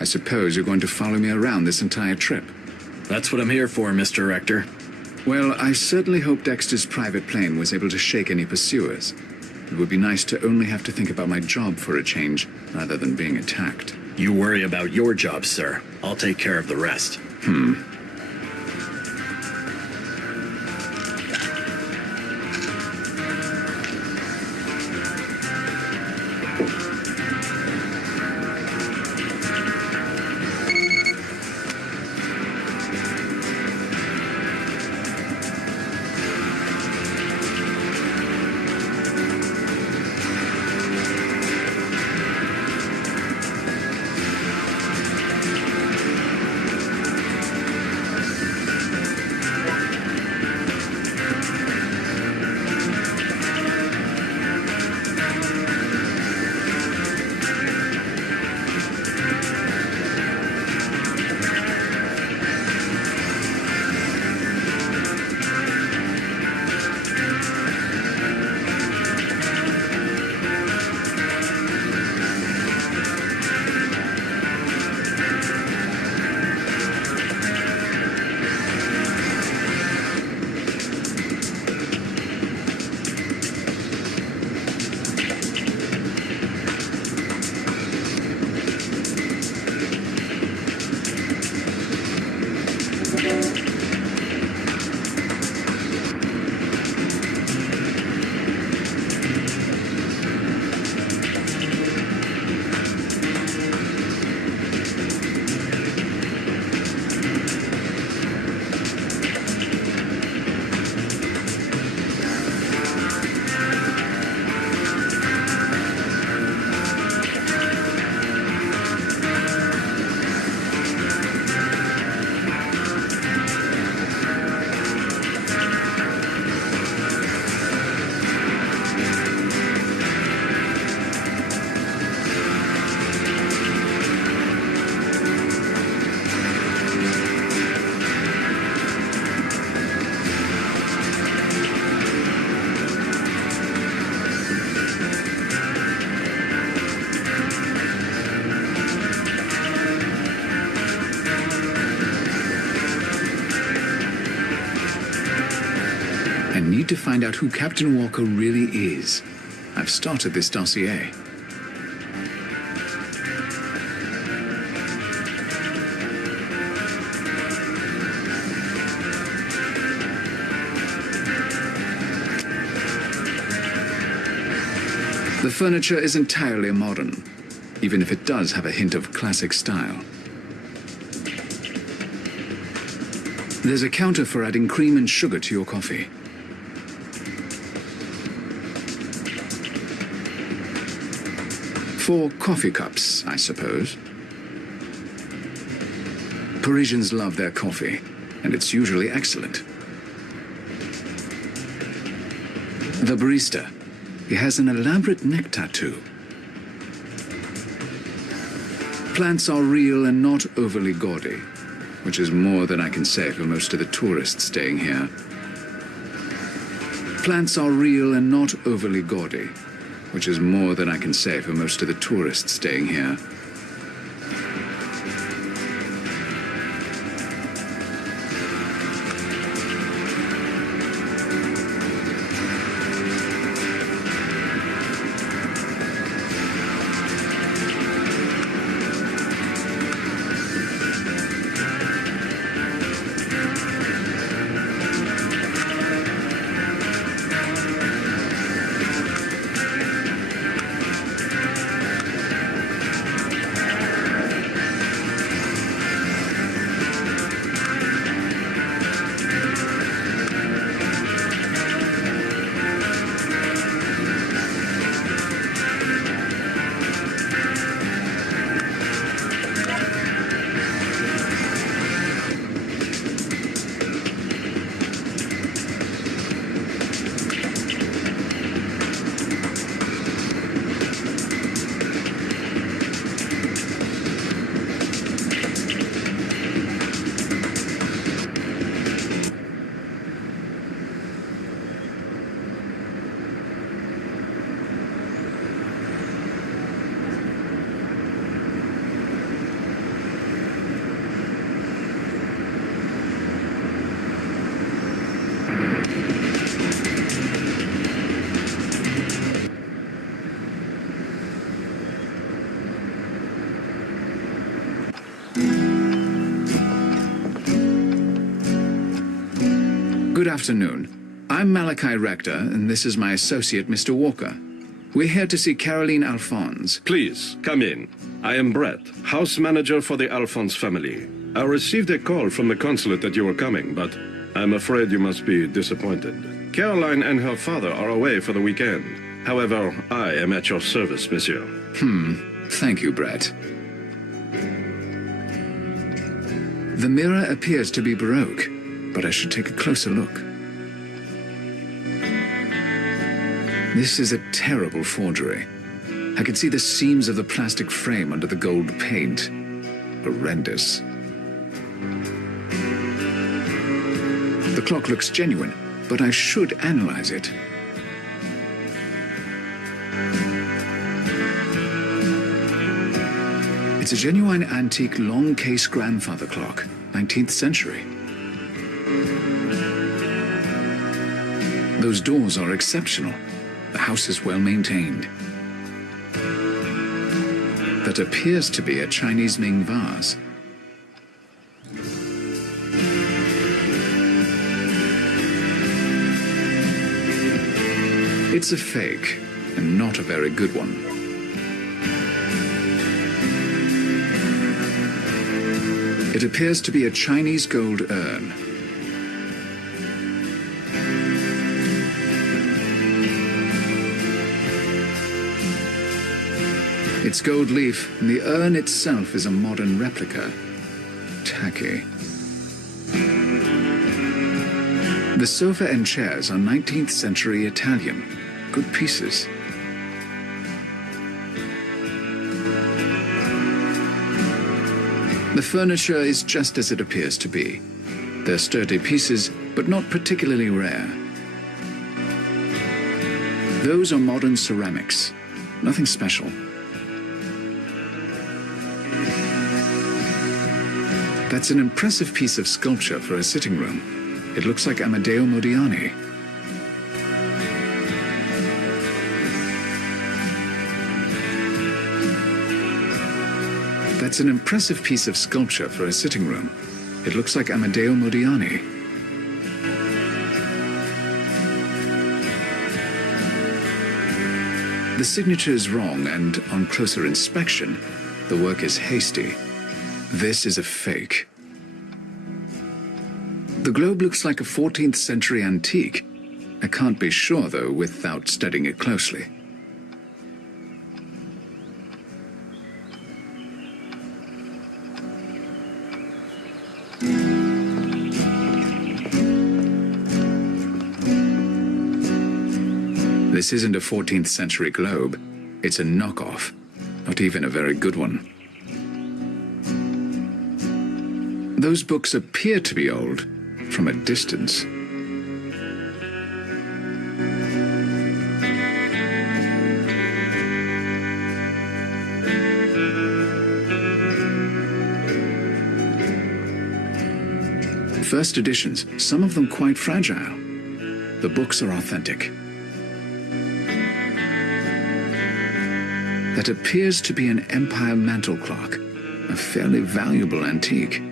I suppose you're going to follow me around this entire trip. That's what I'm here for, Mr. Rector. Well, I certainly hope Dexter's private plane was able to shake any pursuers. It would be nice to only have to think about my job for a change, rather than being attacked. You worry about your job, sir. I'll take care of the rest. I need to find out who Captain Walker really is. I've started this dossier. The furniture is entirely modern, even if it does have a hint of classic style. There's a counter for adding cream and sugar to your coffee. For coffee cups, I suppose. Parisians love their coffee, and it's usually excellent. The barista. He has an elaborate neck tattoo. Plants are real and not overly gaudy, which is more than I can say for most of the tourists staying here. Plants are real and not overly gaudy, which is more than I can say for most of the tourists staying here. Good afternoon. I'm Malachi Rector, and this is my associate, Mr. Walker. We're here to see Caroline Alphonse. Please, come in. I am Brett, house manager for the Alphonse family. I received a call from the consulate that you were coming, but I'm afraid you must be disappointed. Caroline and her father are away for the weekend. However, I am at your service, monsieur. Thank you, Brett. The mirror appears to be Baroque, but I should take a closer look. This is a terrible forgery. I can see the seams of the plastic frame under the gold paint. Horrendous. The clock looks genuine, but I should analyze it. It's a genuine antique long case grandfather clock, 19th century. Those doors are exceptional. The house is well maintained. That appears to be a Chinese Ming vase. It's a fake, and not a very good one. It appears to be a Chinese gold urn. It's gold leaf, and the urn itself is a modern replica. Tacky. The sofa and chairs are 19th century Italian. Good pieces. The furniture is just as it appears to be. They're sturdy pieces, but not particularly rare. Those are modern ceramics. Nothing special. That's an impressive piece of sculpture for a sitting room. It looks like Amedeo Modigliani. That's an impressive piece of sculpture for a sitting room. It looks like Amedeo Modigliani. The signature is wrong, and on closer inspection, the work is hasty. This is a fake. The globe looks like a 14th century antique. I can't be sure, though, without studying it closely. This isn't a 14th century globe. It's a knockoff, not even a very good one. Those books appear to be old from a distance. First editions, some of them quite fragile. The books are authentic. That appears to be an Empire mantel clock, a fairly valuable antique.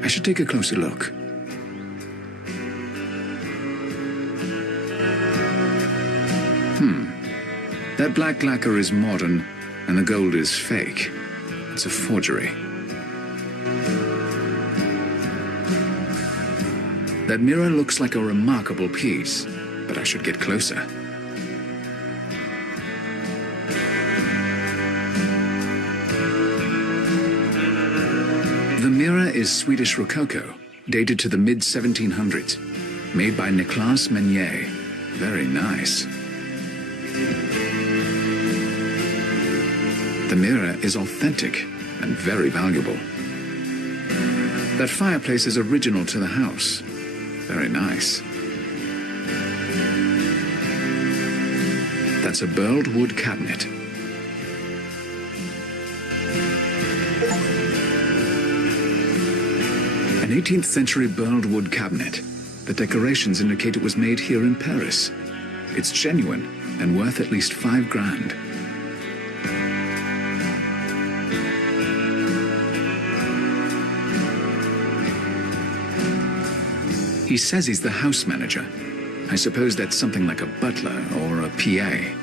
I should take a closer look. That black lacquer is modern, and the gold is fake. It's a forgery. That mirror looks like a remarkable piece, but I should get closer. The mirror is Swedish Rococo, dated to the mid-1700s, made by Nicolas Meunier. Very nice. The mirror is authentic and very valuable. That fireplace is original to the house. Very nice. That's a burled wood cabinet. An 18th century burled wood cabinet. The decorations indicate it was made here in Paris. It's genuine and worth at least $5,000. He says he's the house manager. I suppose that's something like a butler or a PA.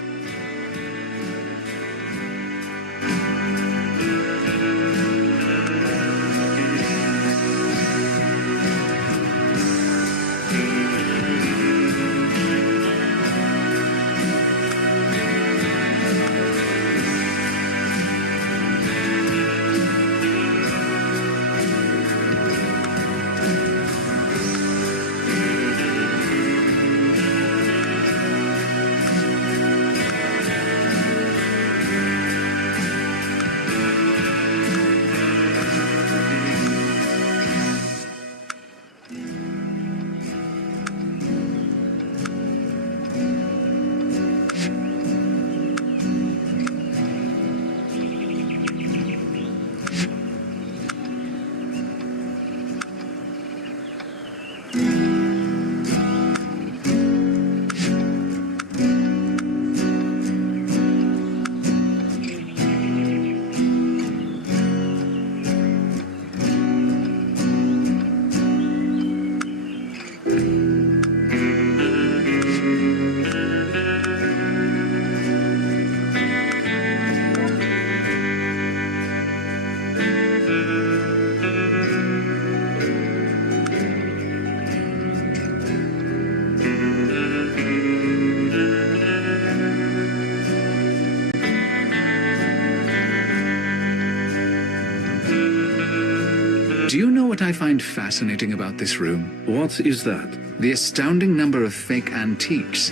Do you know what I find fascinating about this room? What is that? The astounding number of fake antiques.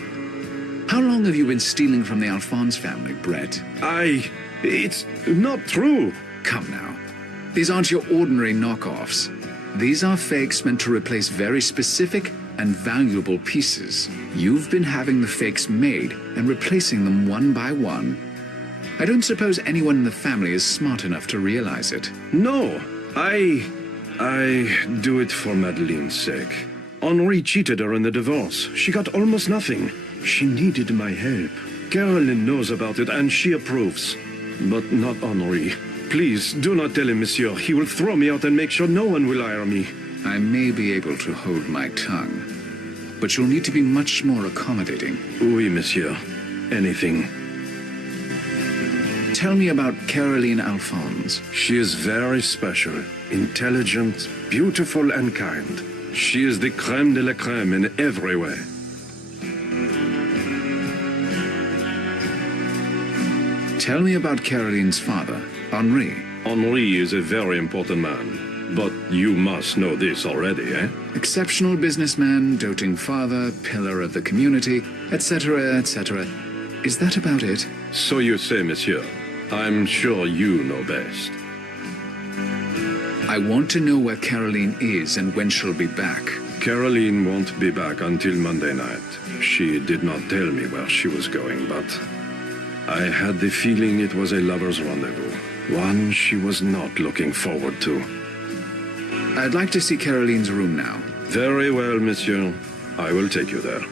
How long have you been stealing from the Alphonse family, Brett? It's not true. Come now. These aren't your ordinary knockoffs. These are fakes meant to replace very specific and valuable pieces. You've been having the fakes made and replacing them one by one. I don't suppose anyone in the family is smart enough to realize it. No, I do it for Madeleine's sake. Henri cheated her in the divorce. She got almost nothing. She needed my help. Caroline knows about it and she approves. But not Henri. Please, do not tell him, monsieur. He will throw me out and make sure no one will hire me. I may be able to hold my tongue, but you'll need to be much more accommodating. Oui, monsieur. Anything. Tell me about Caroline Alphonse. She is very special, intelligent, beautiful and kind. She is the crème de la crème in every way. Tell me about Caroline's father, Henri. Henri is a very important man, but you must know this already, eh? Exceptional businessman, doting father, pillar of the community, etc., etc. Is that about it? So you say, monsieur. I'm sure you know best. I want to know where Caroline is and when she'll be back. Caroline won't be back until Monday night. She did not tell me where she was going, but I had the feeling it was a lover's rendezvous, one she was not looking forward to. I'd like to see Caroline's room now. Very well, monsieur. I will take you there.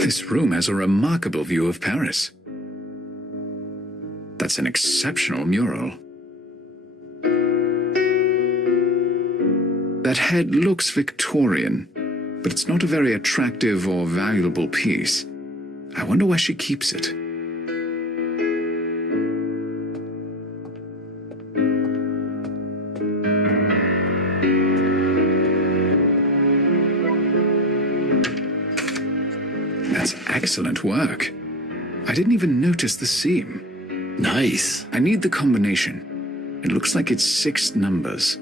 This room has a remarkable view of Paris. That's an exceptional mural. That head looks Victorian, but it's not a very attractive or valuable piece. I wonder where she keeps it. That's excellent work. I didn't even notice the seam. Nice. I need the combination. It looks like it's 6 numbers.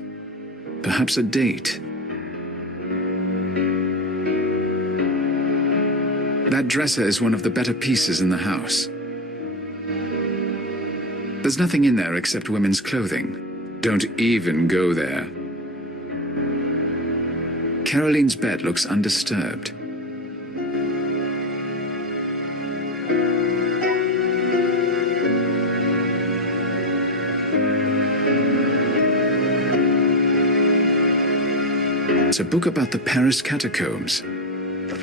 Perhaps a date. That dresser is one of the better pieces in the house. There's nothing in there except women's clothing. Don't even go there. Caroline's bed looks undisturbed. It's a book about the Paris catacombs.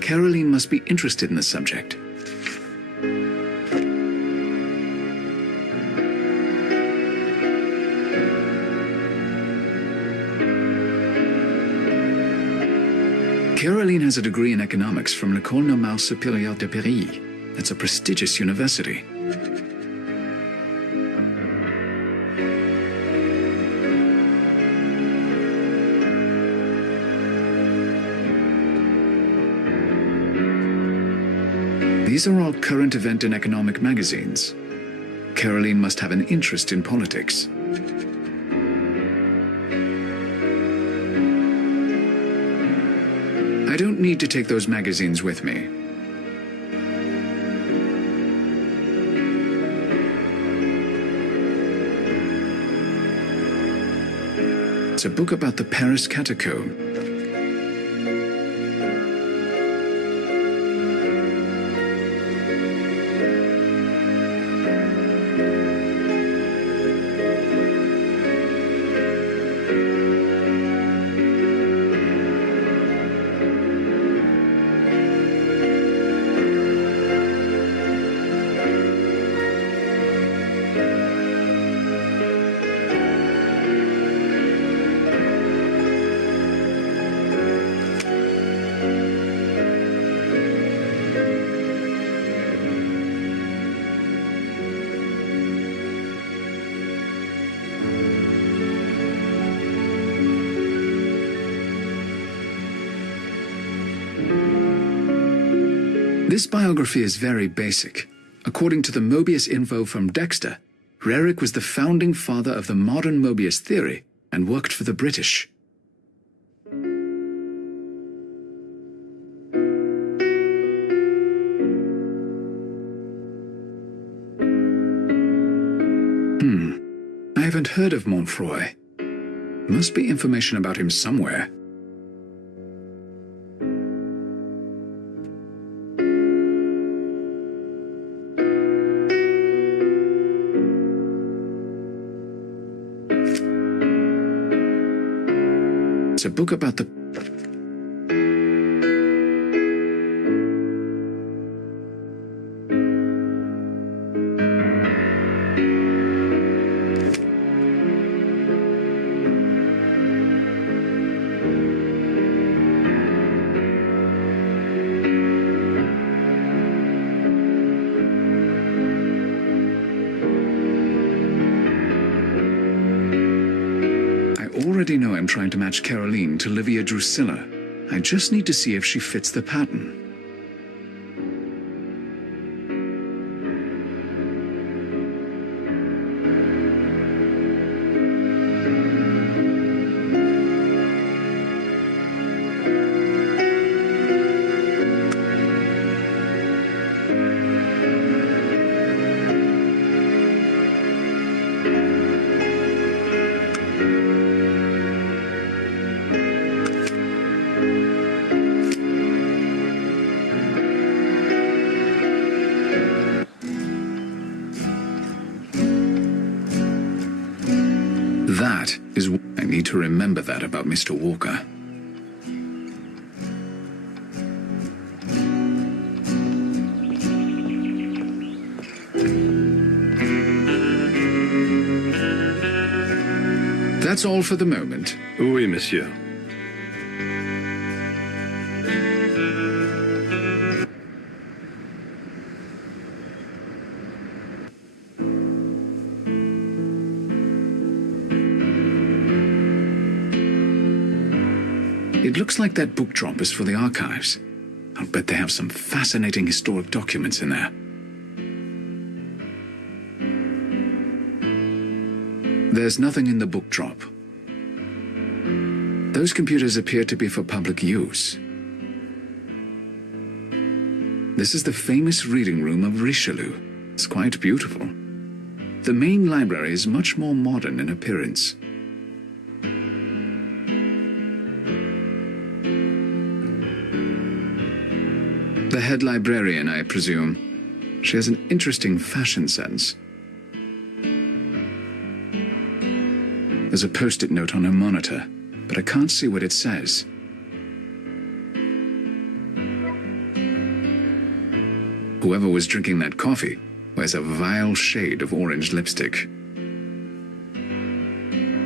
Caroline must be interested in the subject. Caroline has a degree in economics from l'École Normale Supérieure de Paris. That's a prestigious university. These are all current event and economic magazines. Caroline must have an interest in politics. I don't need to take those magazines with me. It's a book about the Paris catacomb. This biography is very basic. According to the Moebius info from Dexter, Roerich was the founding father of the modern Moebius theory and worked for the British. I haven't heard of Montfroy. Must be information about him somewhere. It's a book about the... I already know I'm trying to match Caroline to Livia Drusilla. I just need to see if she fits the pattern. That is why I need to remember that about Mr. Walker. That's all for the moment. Oui, monsieur. It looks like that book drop is for the archives. I'll bet they have some fascinating historic documents in there. There's nothing in the book drop. Those computers appear to be for public use. This is the famous reading room of Richelieu. It's quite beautiful. The main library is much more modern in appearance. The head librarian, I presume. She has an interesting fashion sense. There's a post-it note on her monitor, but I can't see what it says. Whoever was drinking that coffee wears a vile shade of orange lipstick.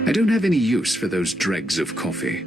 I don't have any use for those dregs of coffee.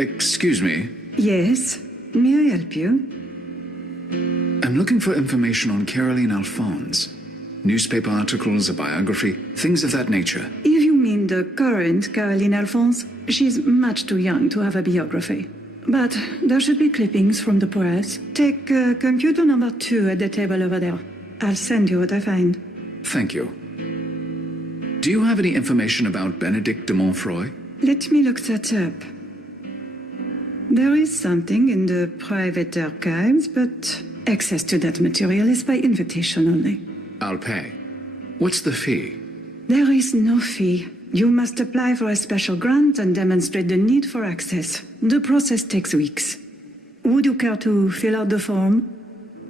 Excuse me. Yes, may I help you? I'm looking for information on Caroline Alphonse. Newspaper articles, a biography, things of that nature. If you mean the current Caroline Alphonse, she's much too young to have a biography. But there should be clippings from the press. Take computer number 2 at the table over there. I'll send you what I find. Thank you. Do you have any information about Benedict de Montfroy? Let me look that up. There is something in the private archives, but access to that material is by invitation only. I'll pay. What's the fee? There is no fee. You must apply for a special grant and demonstrate the need for access. The process takes weeks. Would you care to fill out the form?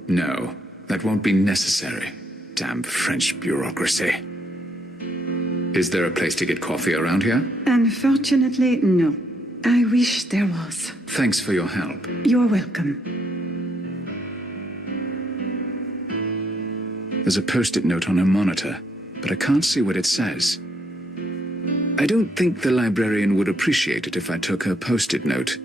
No, that won't be necessary. Damn French bureaucracy. Is there a place to get coffee around here? Unfortunately, no. I wish there was. Thanks for your help. You're welcome. There's a post-it note on her monitor, but I can't see what it says. I don't think the librarian would appreciate it if I took her post-it note.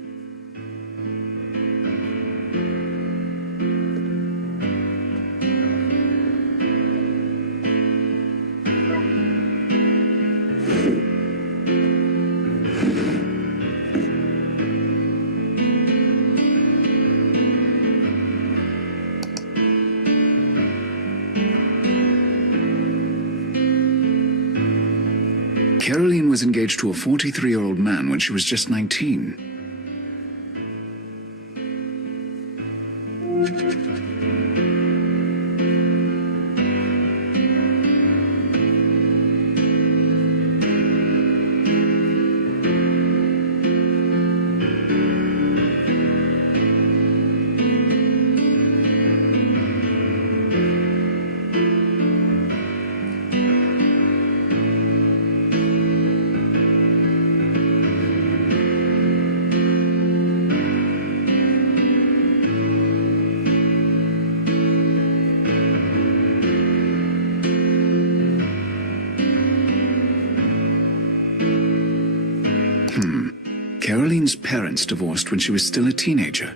Caroline was engaged to a 43-year-old man when she was just 19. Caroline's parents divorced when she was still a teenager.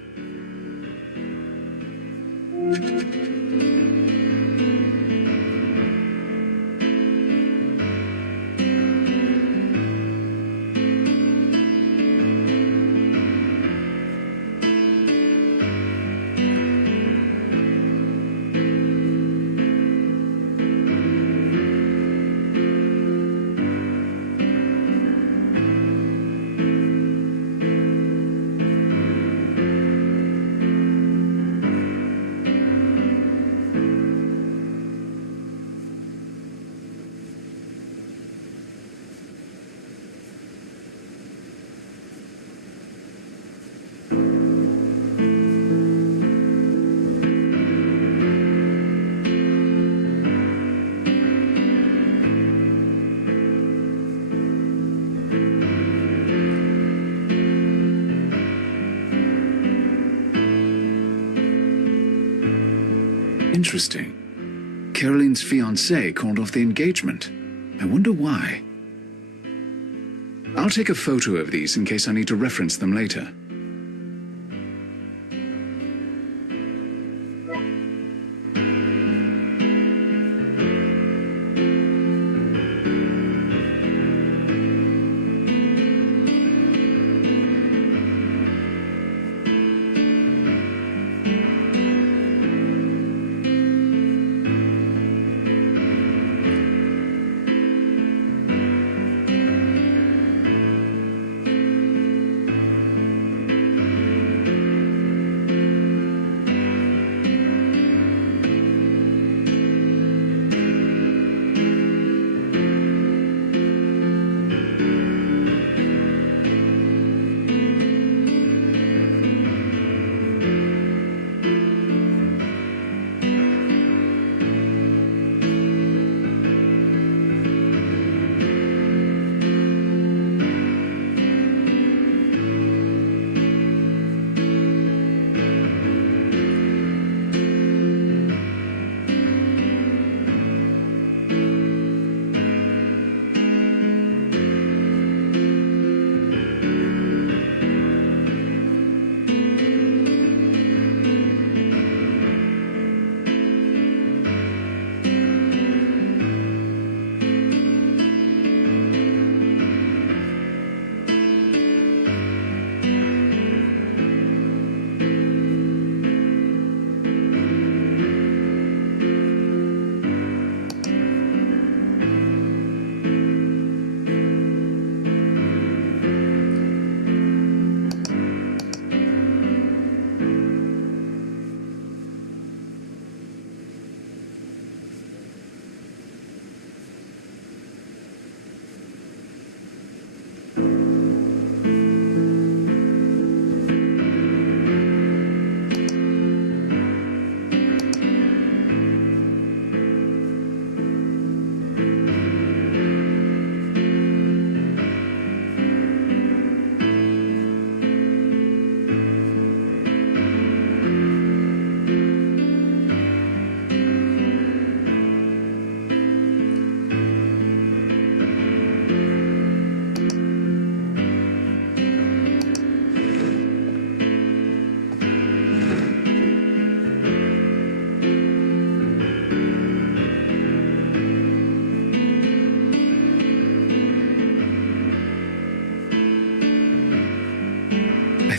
Interesting. Caroline's fiancé called off the engagement. I wonder why. I'll take a photo of these in case I need to reference them later.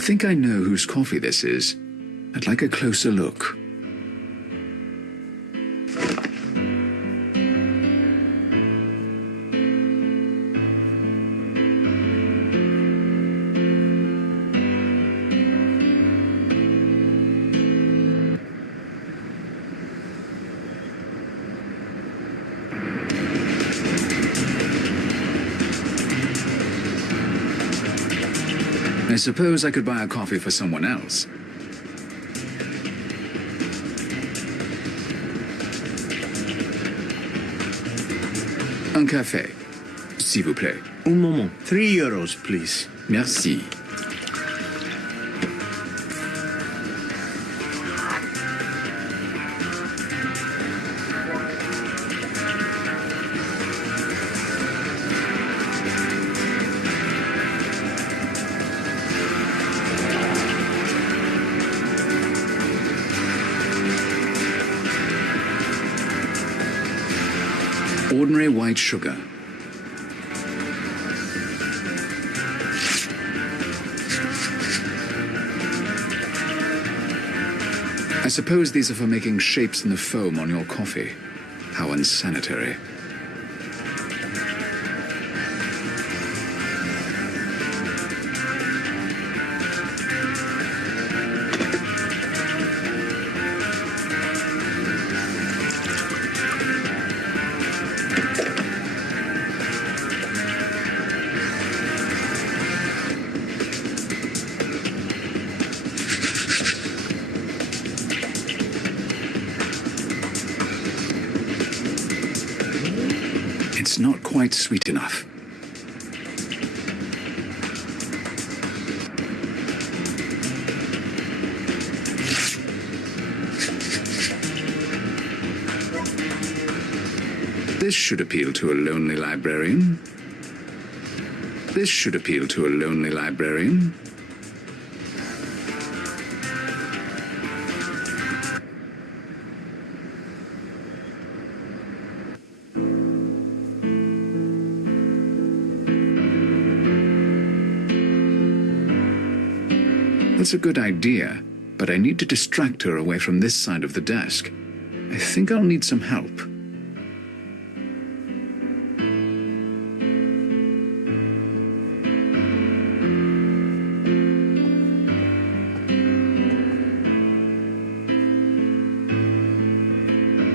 think I know whose coffee this is. I'd like a closer look. I suppose I could buy a coffee for someone else. Un café, s'il vous plaît. Un moment. 3 euros, please. Merci. Ordinary white sugar. I suppose these are for making shapes in the foam on your coffee. How unsanitary. It's not quite sweet enough. This should appeal to a lonely librarian. This should appeal to a lonely librarian. That's a good idea, but I need to distract her away from this side of the desk. I think I'll need some help.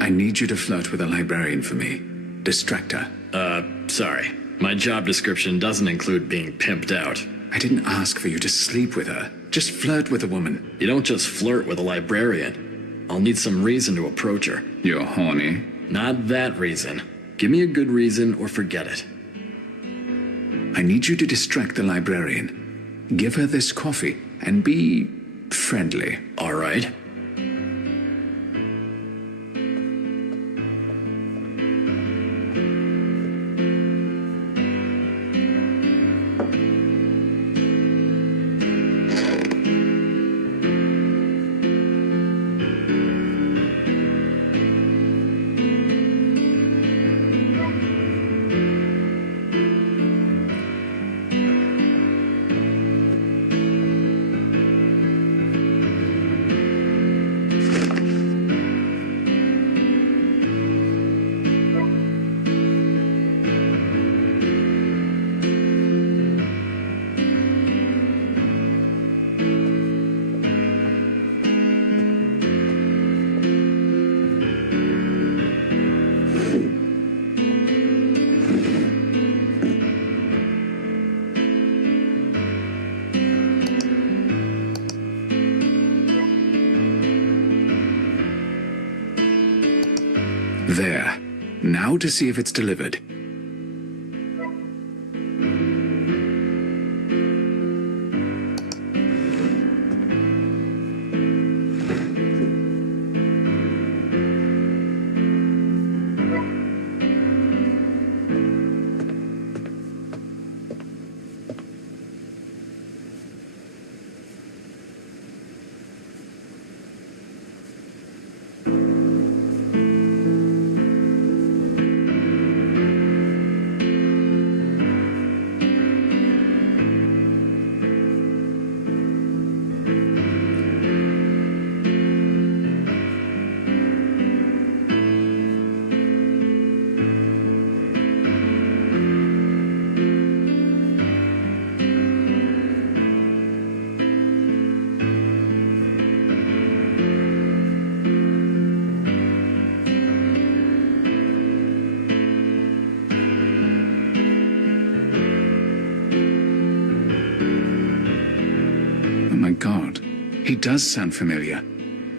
I need you to flirt with a librarian for me. Distract her. Sorry. My job description doesn't include being pimped out. I didn't ask for you to sleep with her. Just flirt with a woman. You don't just flirt with a librarian. I'll need some reason to approach her. You're horny. Not that reason. Give me a good reason or forget it. I need you to distract the librarian. Give her this coffee and be friendly. All right. There. Now to see if it's delivered. He does sound familiar.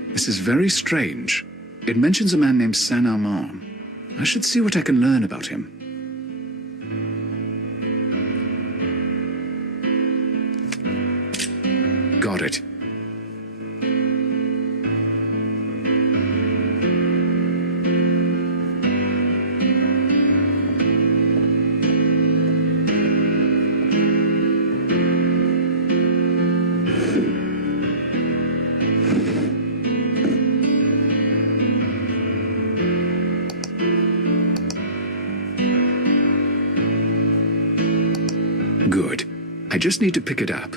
This is very strange. It mentions a man named Saint-Armand. I should see what I can learn about him. Got it. Good. I just need to pick it up.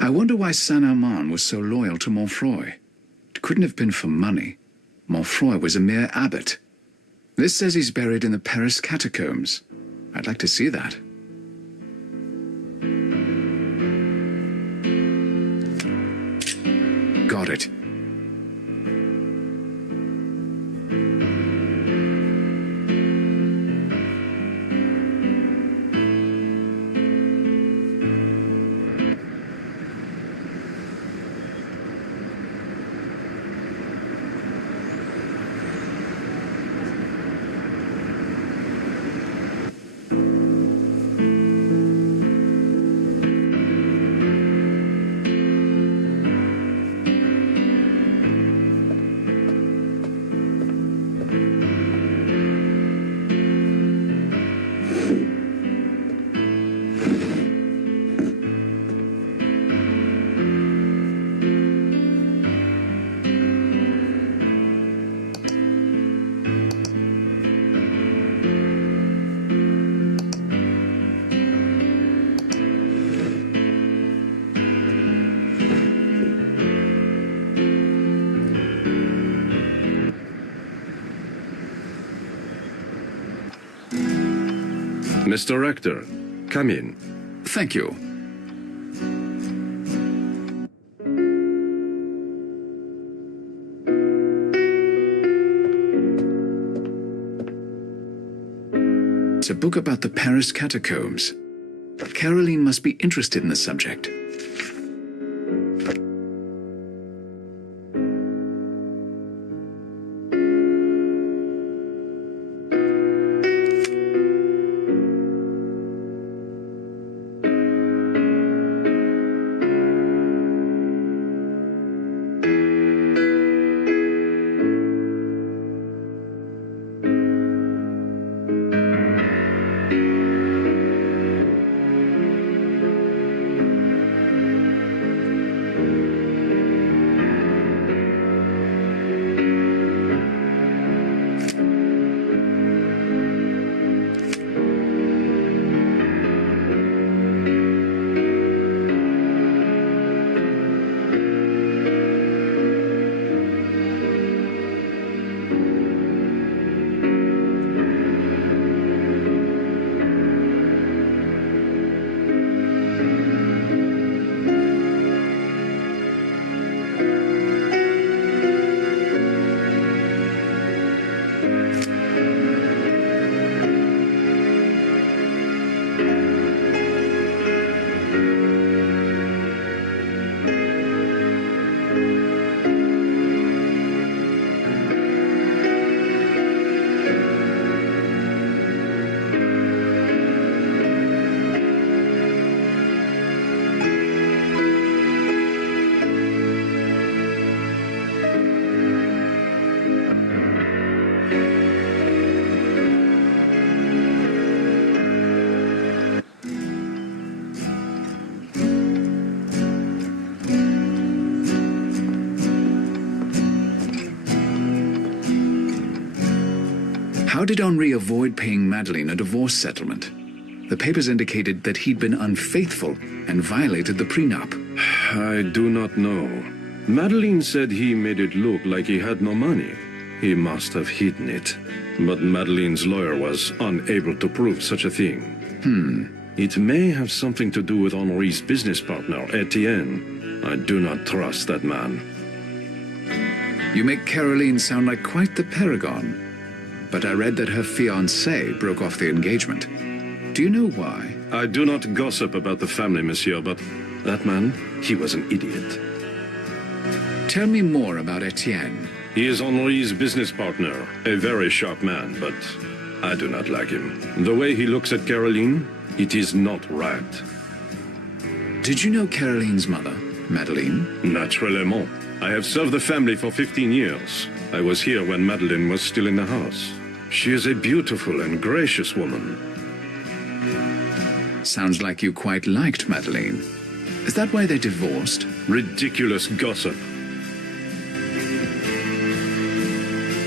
I wonder why Saint-Armand was so loyal to Montfroy. It couldn't have been for money. Montfroy was a mere abbot. This says he's buried in the Paris catacombs. I'd like to see that. Got it. Mr. Rector, come in. Thank you. It's a book about the Paris catacombs. Caroline must be interested in the subject. How did Henri avoid paying Madeleine a divorce settlement? The papers indicated that he'd been unfaithful and violated the prenup. I do not know. Madeleine said he made it look like he had no money. He must have hidden it. But Madeleine's lawyer was unable to prove such a thing. It may have something to do with Henri's business partner, Etienne. I do not trust that man. You make Caroline sound like quite the paragon. But I read that her fiancé broke off the engagement. Do you know why? I do not gossip about the family, monsieur, but that man, he was an idiot. Tell me more about Etienne. He is Henri's business partner, a very sharp man, but I do not like him. The way he looks at Caroline, it is not right. Did you know Caroline's mother, Madeleine? Naturellement. I have served the family for 15 years. I was here when Madeleine was still in the house. She is a beautiful and gracious woman. Sounds like you quite liked Madeleine. Is that why they divorced? Ridiculous gossip.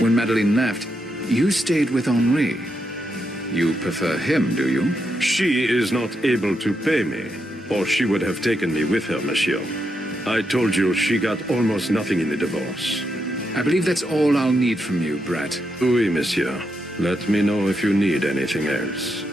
When Madeleine left, you stayed with Henri. You prefer him, do you? She is not able to pay me, or she would have taken me with her, monsieur. I told you she got almost nothing in the divorce. I believe that's all I'll need from you, Brett. Oui, monsieur. Let me know if you need anything else.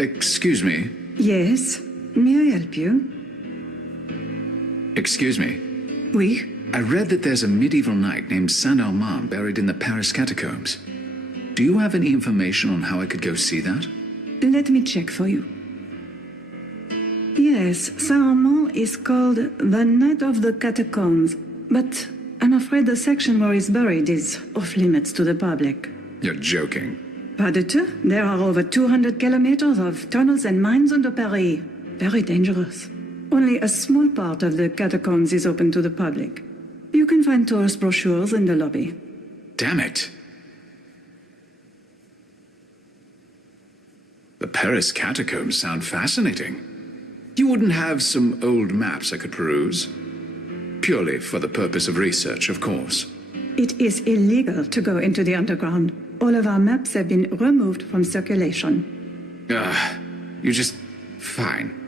Excuse me. Yes? May I help you? Excuse me. Oui? I read that there's a medieval knight named Saint Armand buried in the Paris catacombs. Do you have any information on how I could go see that? Let me check for you. Yes, Saint Armand is called the Knight of the Catacombs, but I'm afraid the section where he's buried is off limits to the public. You're joking. Pas de tout. There are over 200 kilometers of tunnels and mines under Paris. Very dangerous. Only a small part of the catacombs is open to the public. You can find tourist brochures in the lobby. Damn it. The Paris catacombs sound fascinating. You wouldn't have some old maps I could peruse? Purely for the purpose of research, of course. It is illegal to go into the underground. All of our maps have been removed from circulation. You just... fine.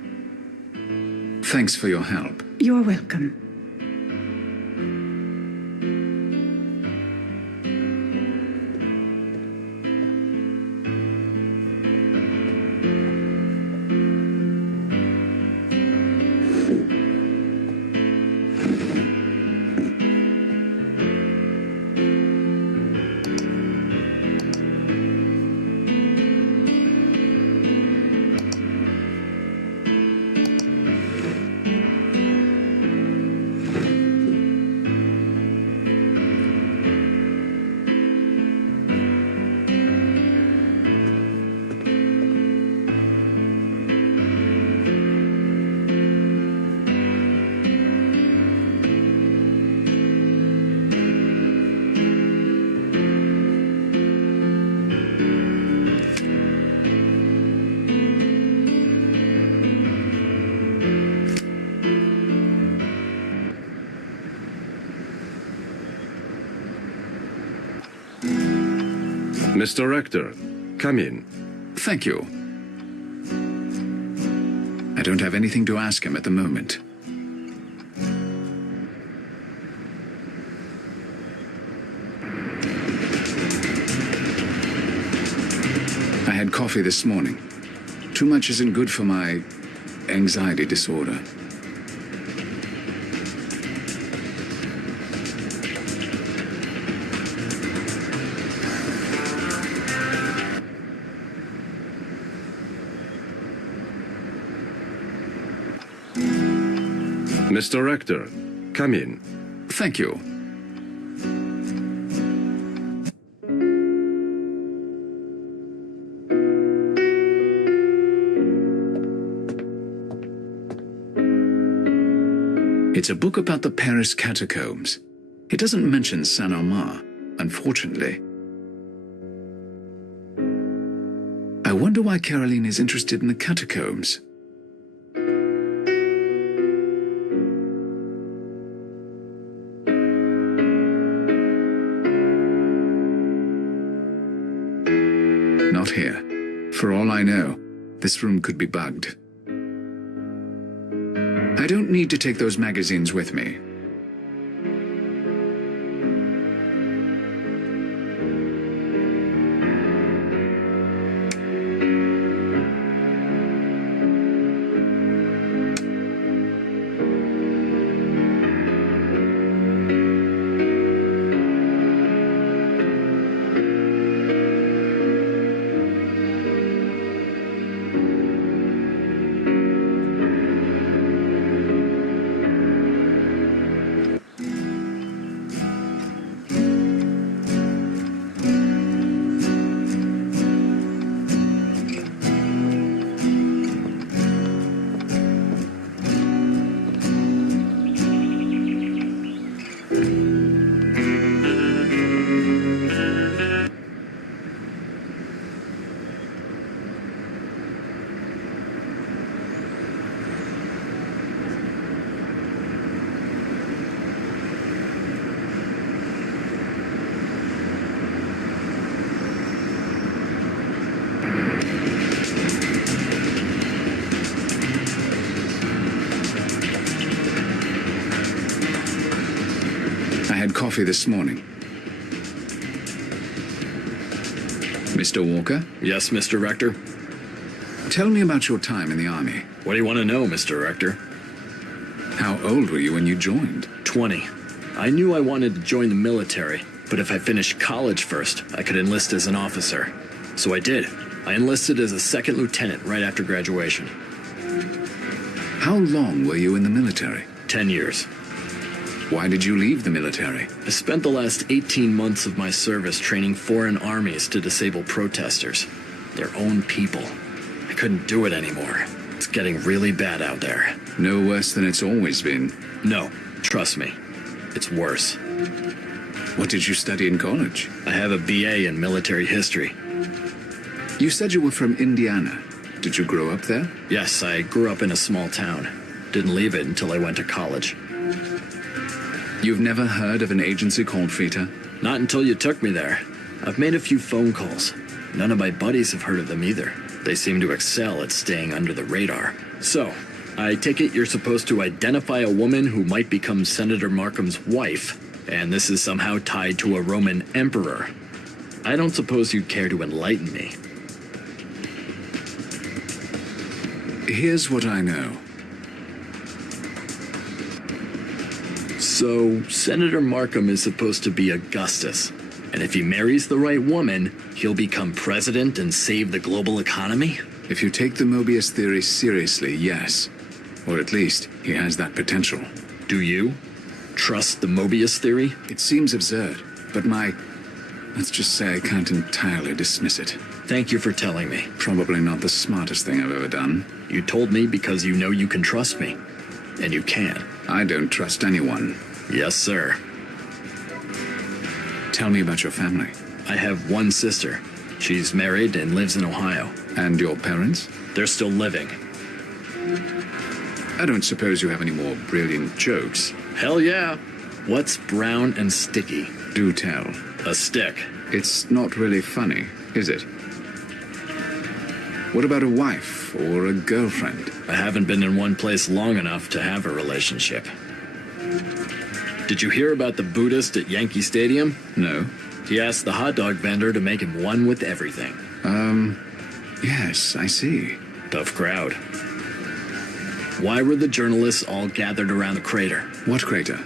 Thanks for your help. You are welcome. Mr. Rector, come in. Thank you. I don't have anything to ask him at the moment. I had coffee this morning. Too much isn't good for my anxiety disorder. Mr. Rector, come in. Thank you. It's a book about the Paris catacombs. It doesn't mention Saint Armand, unfortunately. I wonder why Caroline is interested in the catacombs. Not here. For all I know, this room could be bugged. I don't need to take those magazines with me. Coffee this morning. Mr. Walker? Yes, Mr. Rector? Tell me about your time in the army. What do you want to know, Mr. Rector? How old were you when you joined? 20. I knew I wanted to join the military, but if I finished college first, I could enlist as an officer. So I did. I enlisted as a second lieutenant right after graduation. How long were you in the military? 10 years. Why did you leave the military? I spent the last 18 months of my service training foreign armies to disable protesters. Their own people. I couldn't do it anymore. It's getting really bad out there. No worse than it's always been. No, trust me. It's worse. What did you study in college? I have a BA in military history. You said you were from Indiana. Did you grow up there? Yes, I grew up in a small town. Didn't leave it until I went to college. You've never heard of an agency called FITA? Not until you took me there. I've made a few phone calls. None of my buddies have heard of them either. They seem to excel at staying under the radar. So, I take it you're supposed to identify a woman who might become Senator Markham's wife, and this is somehow tied to a Roman emperor. I don't suppose you'd care to enlighten me. Here's what I know. So, Senator Markham is supposed to be Augustus, and if he marries the right woman, he'll become president and save the global economy? If you take the Moebius theory seriously, yes. Or at least, he has that potential. Do you trust the Moebius theory? It seems absurd, but let's just say I can't entirely dismiss it. Thank you for telling me. Probably not the smartest thing I've ever done. You told me because you know you can trust me. And you can. I don't trust anyone. Yes, sir. Tell me about your family. I have one sister. She's married and lives in Ohio. And your parents? They're still living. I don't suppose you have any more brilliant jokes. Hell yeah. What's brown and sticky? Do tell. A stick. It's not really funny, is it? What about a wife or a girlfriend? I haven't been in one place long enough to have a relationship. Did you hear about the Buddhist at Yankee Stadium? No. He asked the hot dog vendor to make him one with everything. Yes, I see. Tough crowd. Why were the journalists all gathered around the crater? What crater?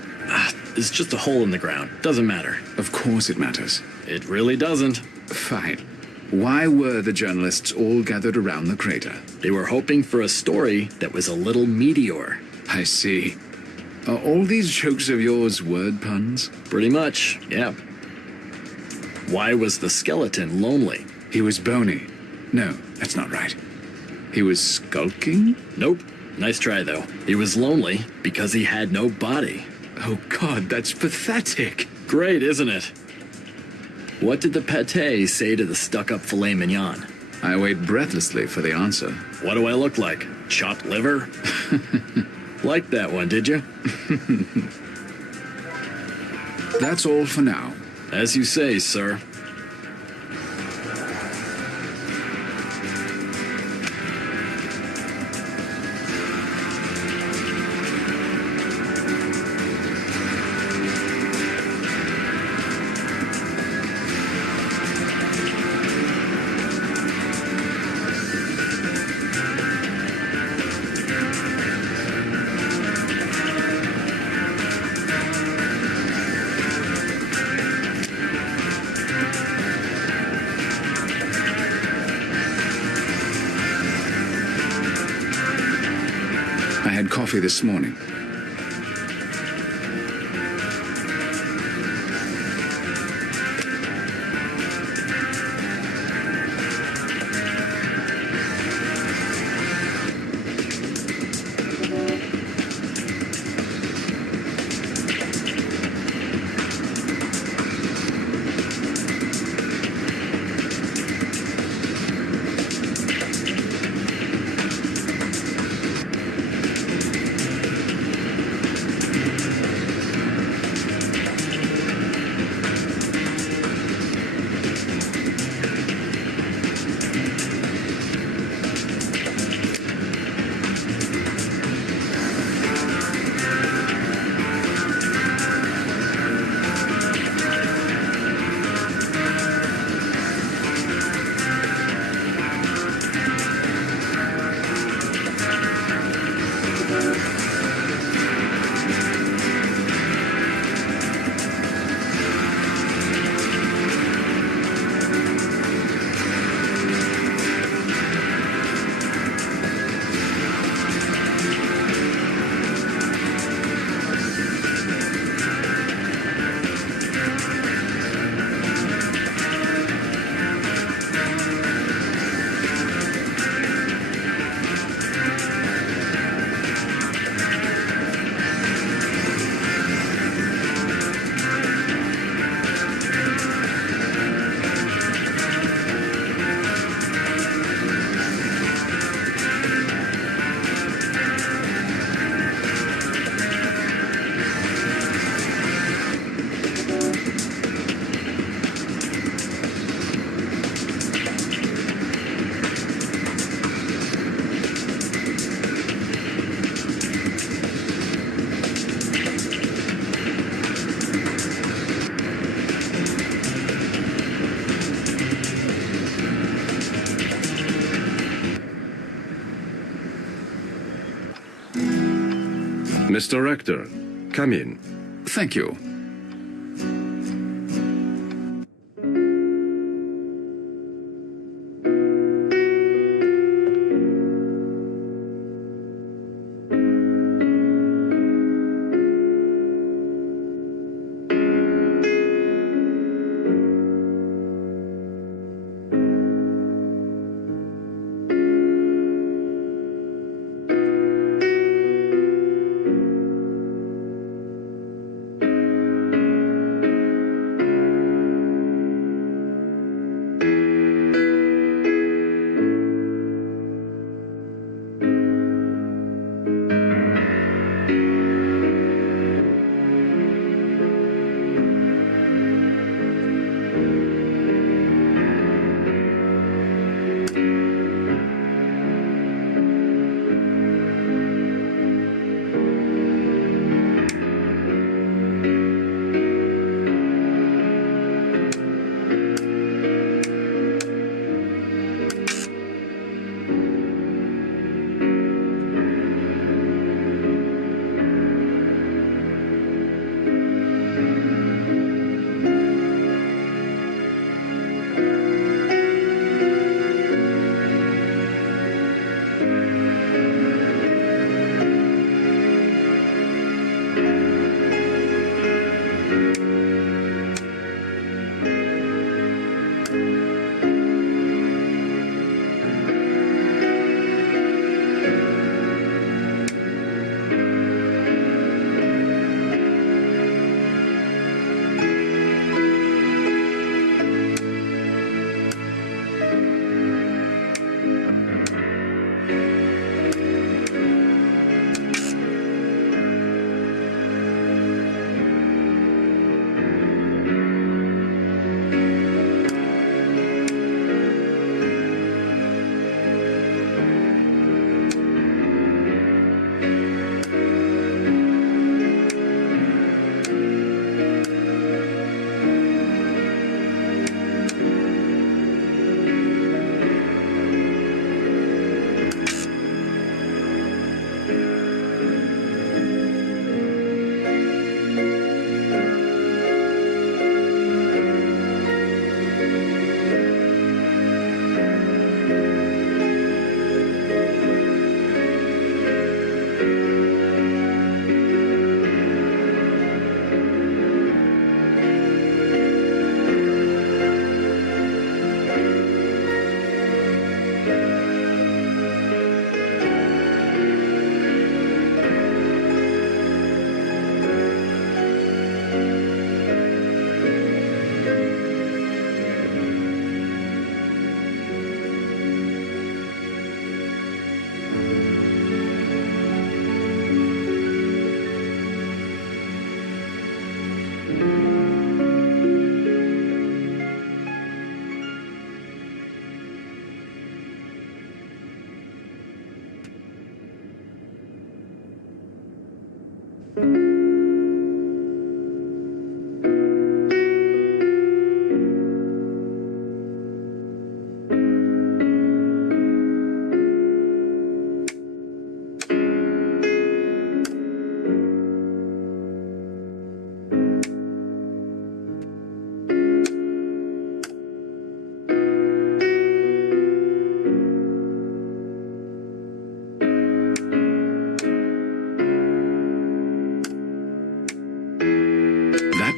It's just a hole in the ground. Doesn't matter. Of course it matters. It really doesn't. Fine. Why were the journalists all gathered around the crater? They were hoping for a story that was a little meteor. I see. Are all these jokes of yours word puns? Pretty much, yeah. Why was the skeleton lonely? He was bony. No, that's not right. He was skulking? Nope. Nice try, though. He was lonely because he had no body. Oh God, that's pathetic. Great, isn't it? What did the pate say to the stuck-up filet mignon? I wait breathlessly for the answer. What do I look like? Chopped liver? Liked that one, did you? That's all for now. As you say, sir. I had coffee this morning. Mr. Rector, come in. Thank you.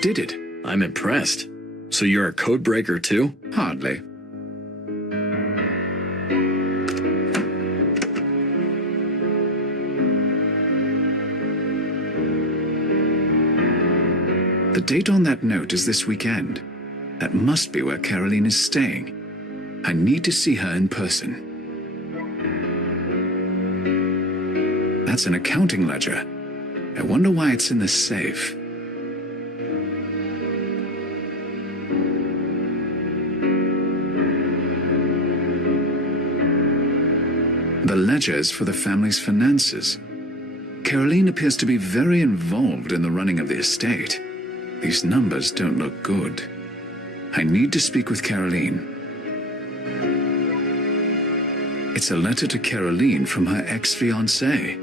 Did it? I'm impressed. So you're a code breaker too? Hardly. The date on that note is this weekend. That must be where Caroline is staying. I need to see her in person. That's an accounting ledger. I wonder why it's in the safe. The ledgers for the family's finances. Caroline appears to be very involved in the running of the estate. These numbers don't look good. I need to speak with Caroline. It's a letter to Caroline from her ex-fiancé.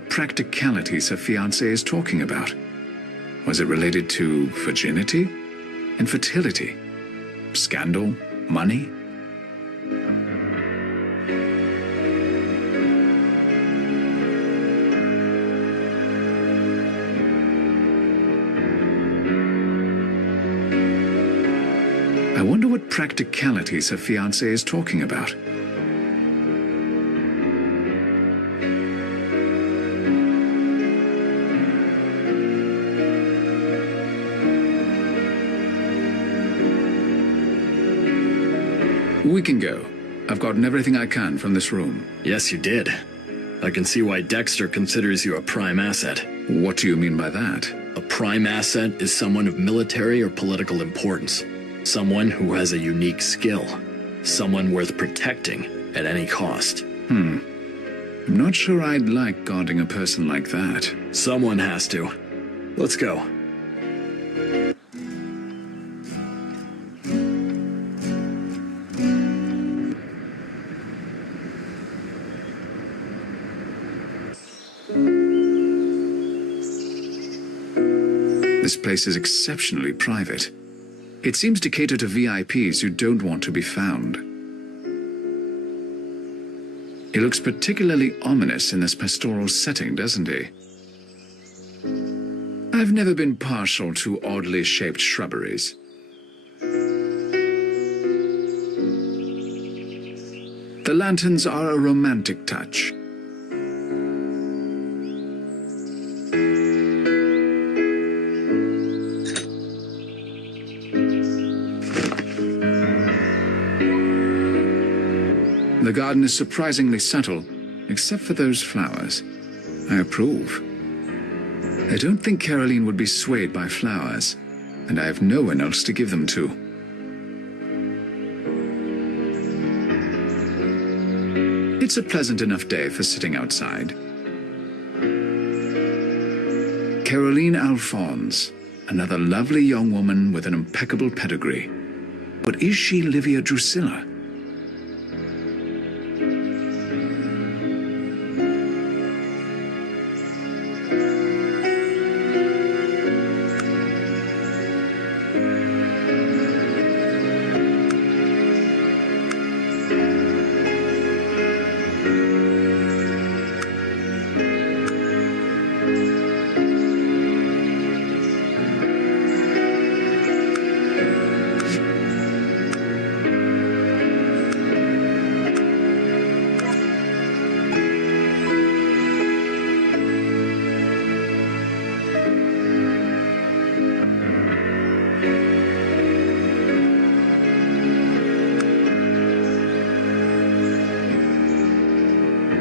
what practicalities her fiancé is talking about. Was it related to virginity? Infertility? Scandal? Money? I wonder what practicalities her fiancé is talking about. We can go. I've gotten everything I can from this room. Yes, you did. I can see why Dexter considers you a prime asset. What do you mean by that? A prime asset is someone of military or political importance. Someone who has a unique skill. Someone worth protecting at any cost. I'm not sure I'd like guarding a person like that. Someone has to. Let's go. This place is exceptionally private. It seems to cater to VIPs who don't want to be found. He looks particularly ominous in this pastoral setting, doesn't he? I've never been partial to oddly shaped shrubberies. The lanterns are a romantic touch. The garden is surprisingly subtle, except for those flowers. I approve. I don't think Caroline would be swayed by flowers, and I have no one else to give them to. It's a pleasant enough day for sitting outside. Caroline Alphonse, another lovely young woman with an impeccable pedigree. But is she Livia Drusilla?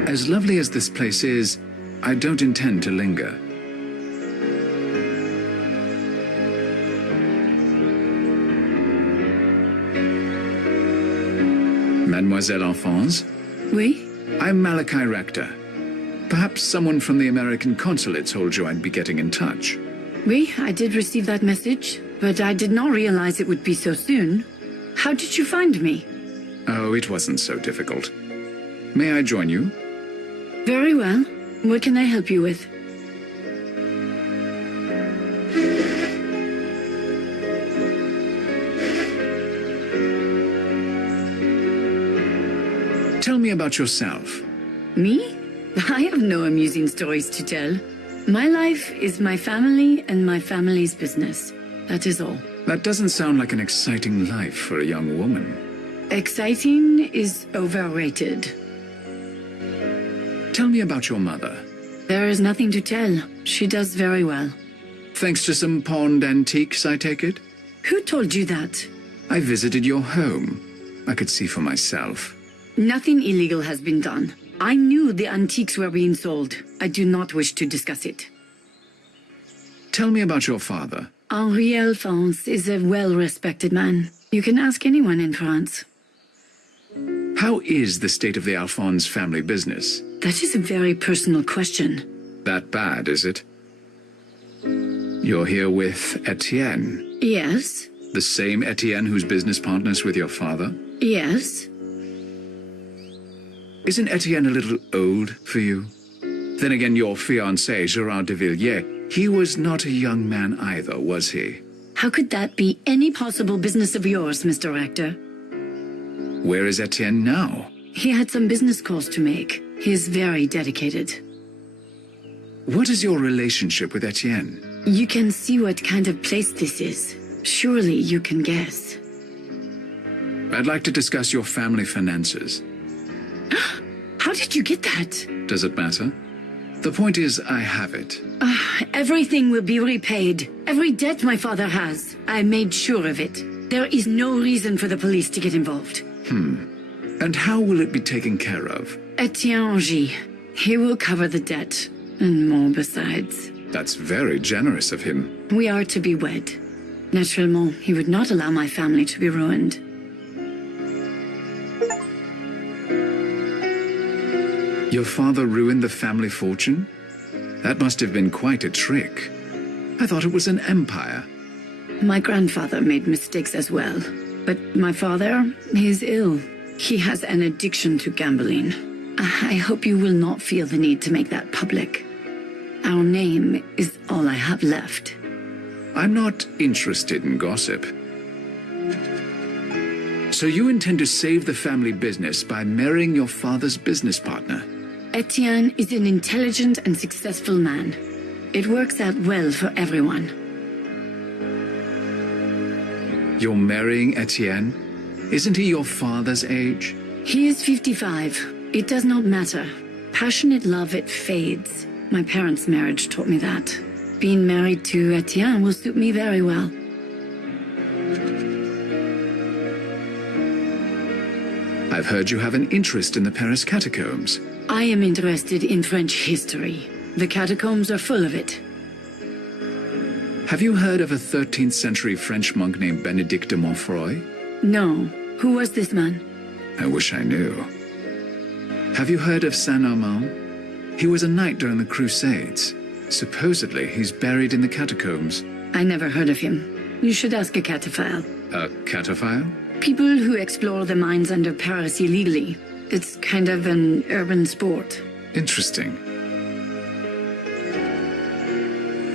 As lovely as this place is, I don't intend to linger. Mademoiselle Alphonse? Oui? I'm Malachi Rector. Perhaps someone from the American consulate told you I'd be getting in touch. Oui, I did receive that message, but I did not realize it would be so soon. How did you find me? Oh, it wasn't so difficult. May I join you? Very well. What can I help you with? Tell me about yourself. Me? I have no amusing stories to tell. My life is my family and my family's business. That is all. That doesn't sound like an exciting life for a young woman. Exciting is overrated. Tell me about your mother. There is nothing to tell. She does very well. Thanks to some pawned antiques, I take it? Who told you that? I visited your home. I could see for myself. Nothing illegal has been done. I knew the antiques were being sold. I do not wish to discuss it. Tell me about your father. Henri Alphonse is a well-respected man. You can ask anyone in France. How is the state of the Alphonse family business? That is a very personal question. That bad, is it? You're here with Etienne. Yes, The same Etienne who's business partners with your father? yes. Isn't Etienne a little old for you? Then again, your fiancé, Gerard de Villiers, he was not a young man either, was he? How could that be any possible business of yours, Mr. Actor? Where is Etienne now? He had some business calls to make. He is very dedicated. What is your relationship with Etienne? You can see what kind of place this is. Surely you can guess. I'd like to discuss your family finances. How did you get that? Does it matter? The point is, I have it. Everything will be repaid. Every debt my father has. I made sure of it. There is no reason for the police to get involved. And how will it be taken care of? Etienne Angy. He will cover the debt. And more besides. That's very generous of him. We are to be wed. Naturellement, he would not allow my family to be ruined. Your father ruined the family fortune? That must have been quite a trick. I thought it was an empire. My grandfather made mistakes as well. But my father, he's ill. He has an addiction to gambling. I hope you will not feel the need to make that public. Our name is all I have left. I'm not interested in gossip. So you intend to save the family business by marrying your father's business partner? Etienne is an intelligent and successful man. It works out well for everyone. You're marrying Etienne? Isn't he your father's age? He is 55. It does not matter. Passionate love, it fades. My parents' marriage taught me that. Being married to Etienne will suit me very well. I've heard you have an interest in the Paris catacombs. I am interested in French history. The catacombs are full of it. Have you heard of a 13th century French monk named Benedict de Montfroy? No. Who was this man? I wish I knew. Have you heard of Saint Armand? He was a knight during the Crusades. Supposedly, he's buried in the catacombs. I never heard of him. You should ask a cataphile. A cataphile? People who explore the mines under Paris illegally. It's kind of an urban sport. Interesting.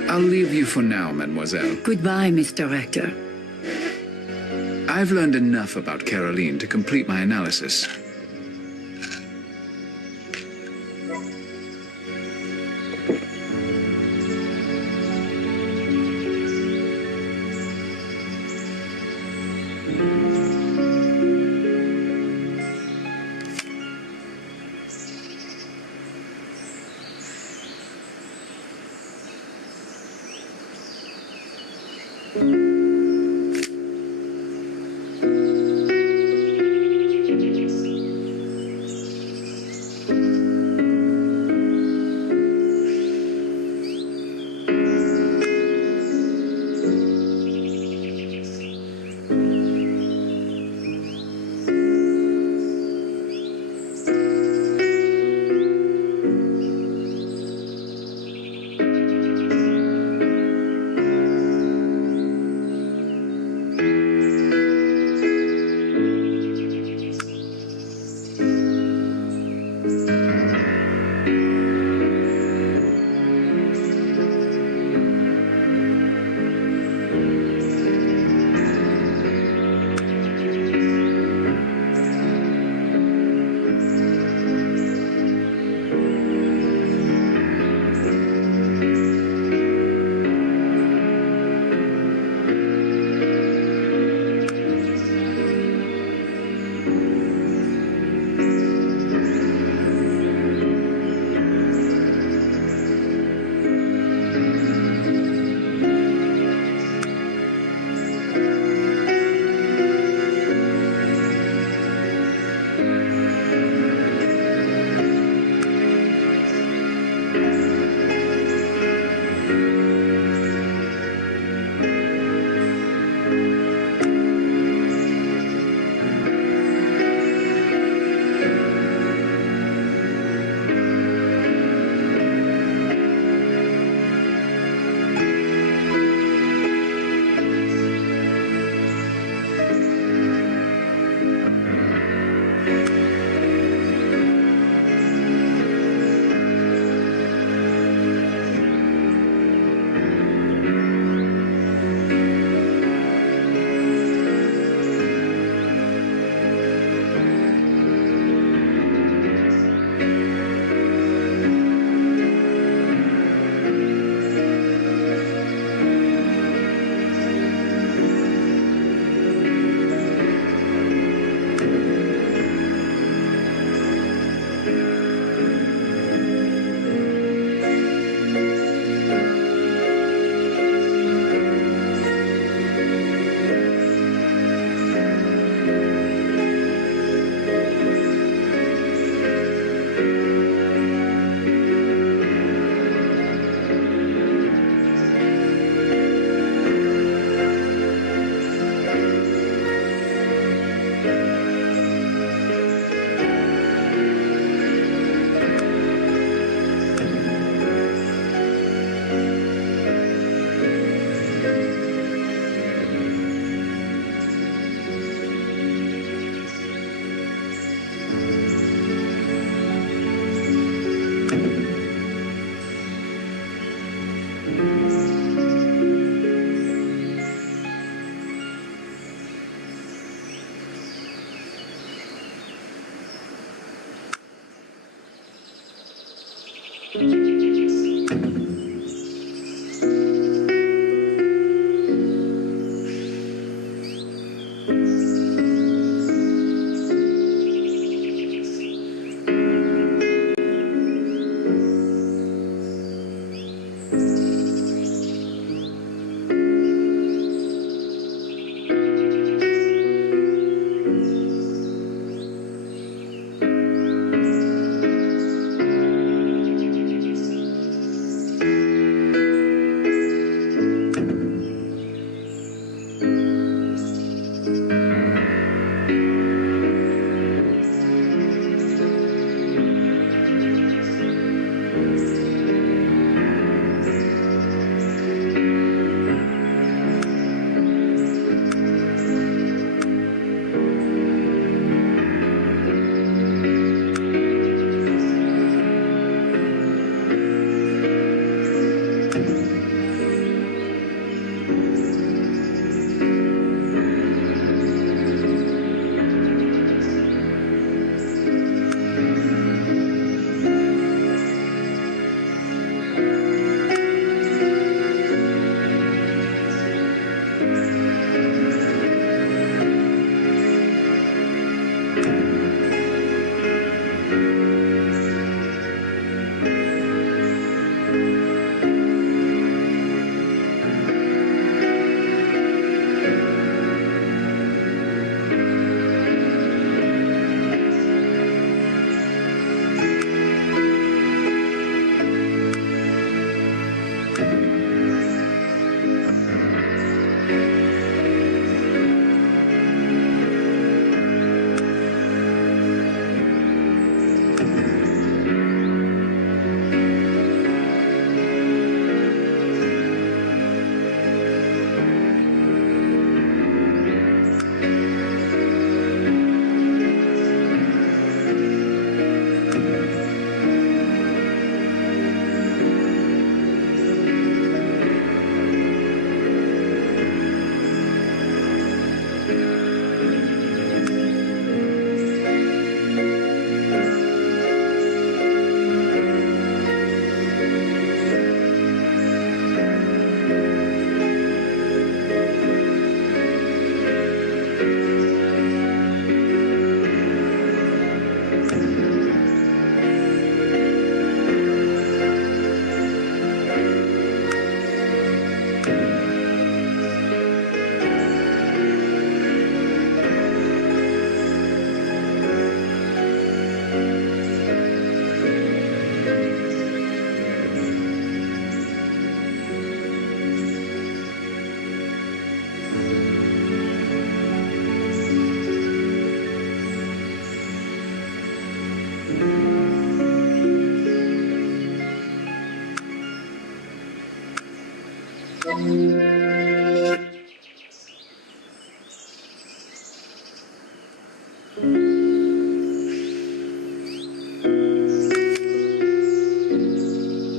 I'll leave you for now, mademoiselle. Goodbye, Mr. Rector. I've learned enough about Caroline to complete my analysis.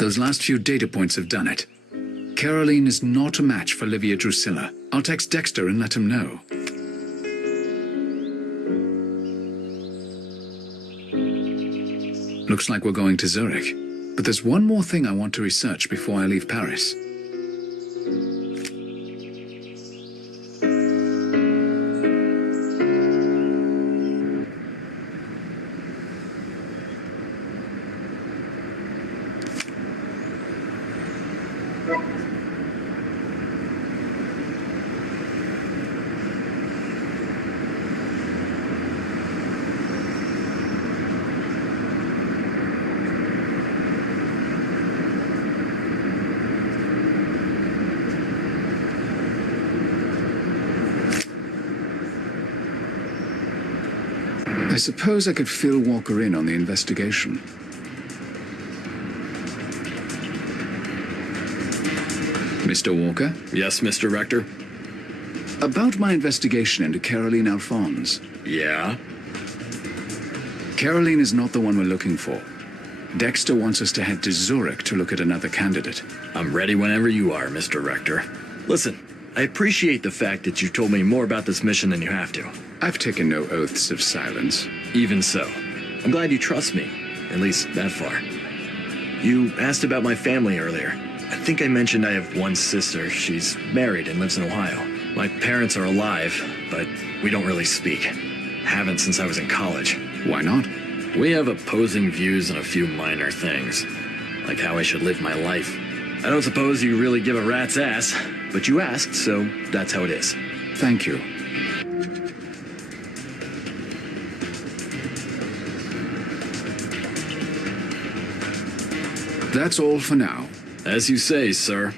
Those last few data points have done it. Caroline is not a match for Livia Drusilla. I'll text Dexter and let him know. Looks like we're going to Zurich. But there's one more thing I want to research before I leave Paris. I suppose I could fill Walker in on the investigation. Mr. Walker? Yes, Mr. Rector? About my investigation into Caroline Alphonse. Yeah? Caroline is not the one we're looking for. Dexter wants us to head to Zurich to look at another candidate. I'm ready whenever you are, Mr. Rector. Listen, I appreciate the fact that you told me more about this mission than you have to. I've taken no oaths of silence. Even so, I'm glad you trust me, at least that far. You asked about my family earlier. I think I mentioned I have one sister. She's married and lives in Ohio. My parents are alive, but we don't really speak. Haven't since I was in college. Why not? We have opposing views on a few minor things, like how I should live my life. I don't suppose you really give a rat's ass, but you asked, so that's how it is. Thank you. That's all for now. As you say, sir.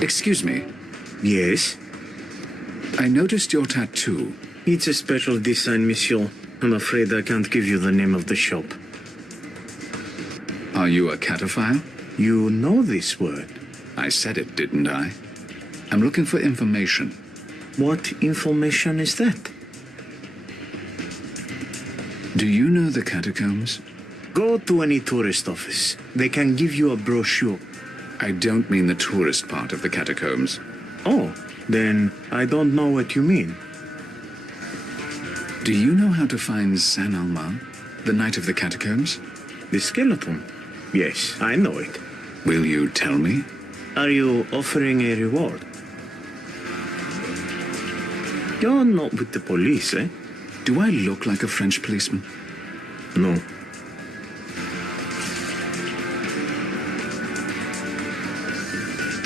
Excuse me. Yes? I noticed your tattoo. It's a special design, monsieur. I'm afraid I can't give you the name of the shop. Are you a catophile? You know this word. I said it, didn't I? I'm looking for information. What information is that? Do you know the catacombs? Go to any tourist office. They can give you a brochure. I don't mean the tourist part of the catacombs. Oh, then I don't know what you mean. Do you know how to find Saint Alma, the Knight of the Catacombs? The skeleton? Yes, I know it. Will you tell me? Are you offering a reward? You're not with the police, eh? Do I look like a French policeman? No.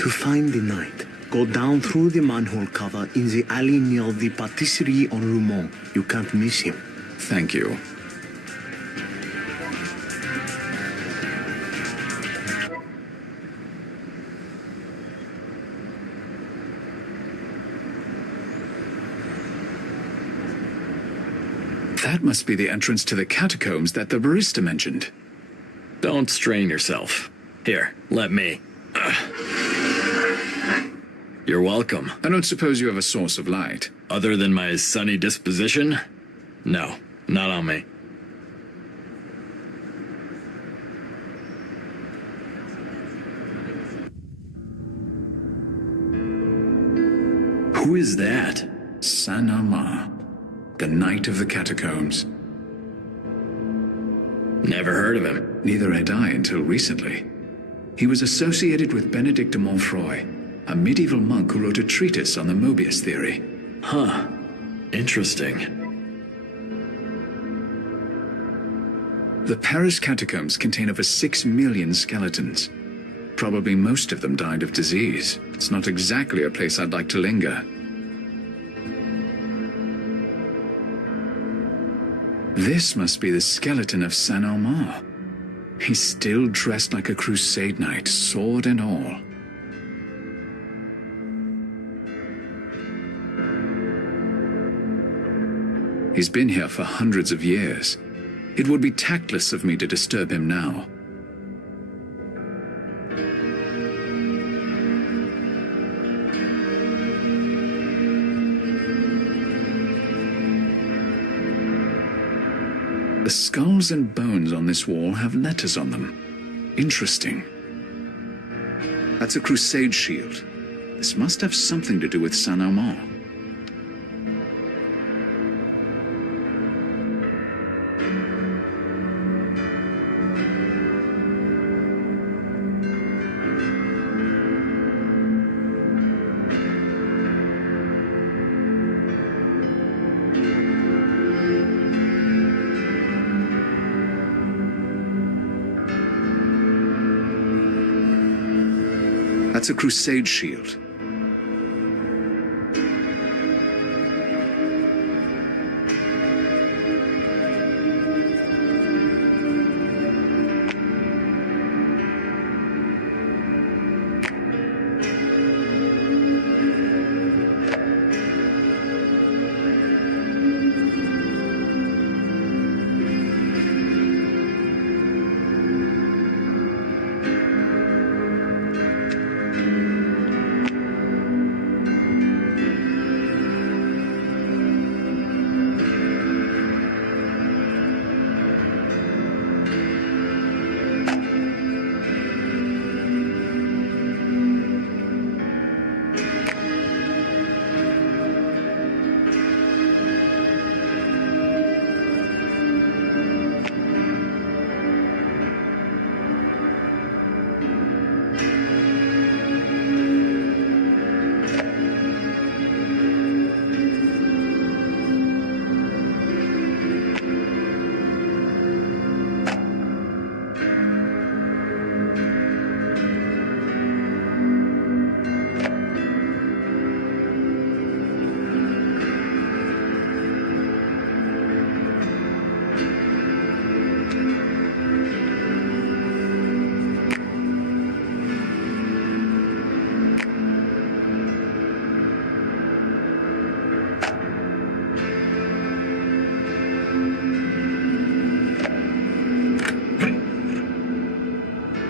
To find the knight, go down through the manhole cover in the alley near the patisserie on Roumont. You can't miss him. Thank you. That must be the entrance to the catacombs that the barista mentioned. Don't strain yourself. Here, let me. You're welcome. I don't suppose you have a source of light. Other than my sunny disposition? No, not on me. Who is that? Saint Alma, the Knight of the Catacombs. Never heard of him. Neither had I until recently. He was associated with Benedict de Montfroy, a medieval monk who wrote a treatise on the Moebius theory. Huh. Interesting. The Paris catacombs contain over 6 million skeletons. Probably most of them died of disease. It's not exactly a place I'd like to linger. This must be the skeleton of Saint Alma. He's still dressed like a crusade knight, sword and all. He's been here for hundreds of years. It would be tactless of me to disturb him now. The skulls and bones on this wall have letters on them. Interesting. That's a crusade shield. This must have something to do with Saint Amand. That's a crusade shield.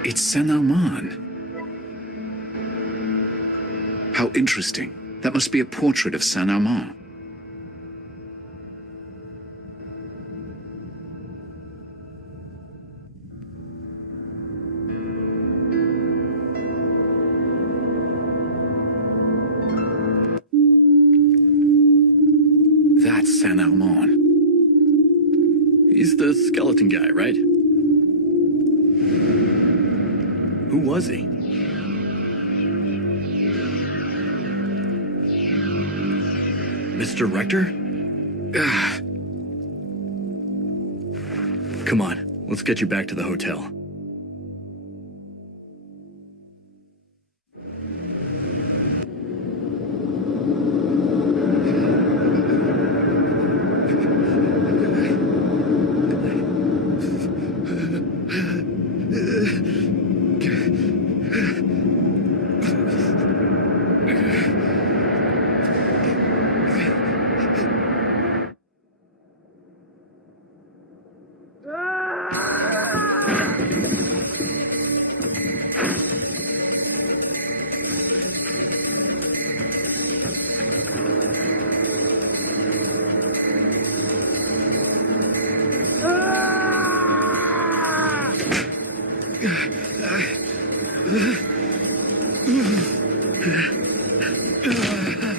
It's Saint-Armand. How interesting. That must be a portrait of Saint-Armand. That's Saint-Armand. He's the skeleton guy, right? Who was he? Mr. Rector? Come on, let's get you back to the hotel.